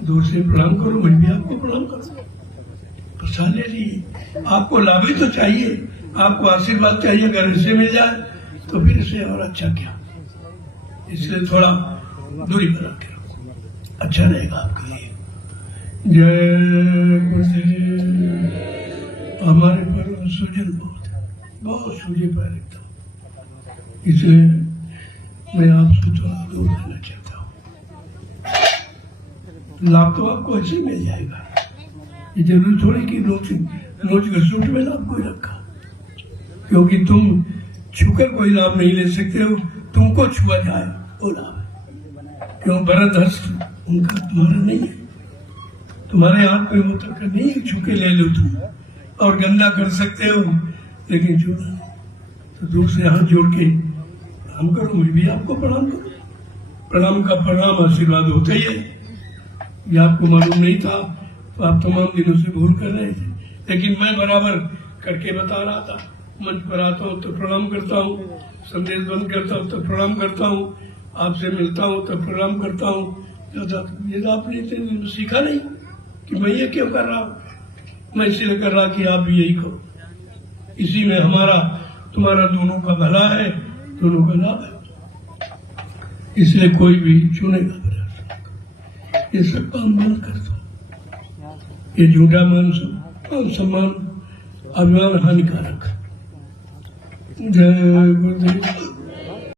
दूर से प्रणाम करो, मैं भी आपको प्रणाम करूँ, प्रसाद ले लीजिए। आपको लाभ ही तो चाहिए, आपको आशीर्वाद चाहिए। अगर इसे मिल जाए तो फिर इसे और अच्छा क्या, इसलिए थोड़ा दूरी बना के रखो, अच्छा रहेगा आपके लिए। जय गुरुदेव। हमारे पर सूजन बहुत सूझे पैर एकदम, इसलिए मैं आपसे थोड़ा दूर रहना चाहता हूँ। लाभ तो आपको ऐसे मिल जाएगा, ये जरूरी थोड़ी कि रोज घसूट में लाभ कोई रखा, क्योंकि तुम छूकर कोई लाभ नहीं ले सकते हो, तुमको छुआ जाए वो लाभ है। क्यों? भरत हस्त उनका तुम्हारा नहीं है, तुम्हारे हाथ में होता कर नहीं है, छू के ले लो तुम, और गंदा कर सकते हो लेकिन छूना। तो दूर से हाथ जोड़ के प्रणाम करो, मैं भी आपको प्रणाम करूं। प्रणाम का प्रणाम आशीर्वाद होता ही है। ये आपको मालूम नहीं था तो आप तमाम दिनों से भूल कर रहे थे, लेकिन मैं बराबर करके बता रहा था। मंच पर आता हूँ तो प्रणाम करता हूँ, संदेश बंद करता हूँ तो प्रणाम करता हूँ, आपसे मिलता हूँ तो प्रणाम करता हूँ। ये तो आपने सीखा नहीं कि मैं ये क्यों कर रहा हूँ, मैं इसलिए कर रहा कि आप भी यही करो। इसी में हमारा तुम्हारा दोनों का भला है, दोनों का लाभ है। इसलिए कोई भी चुनेगा ये सब काम बंद कर दो। ये झूठा मान सम्मान अभिमान हानिकारक। जय गुरुदेव।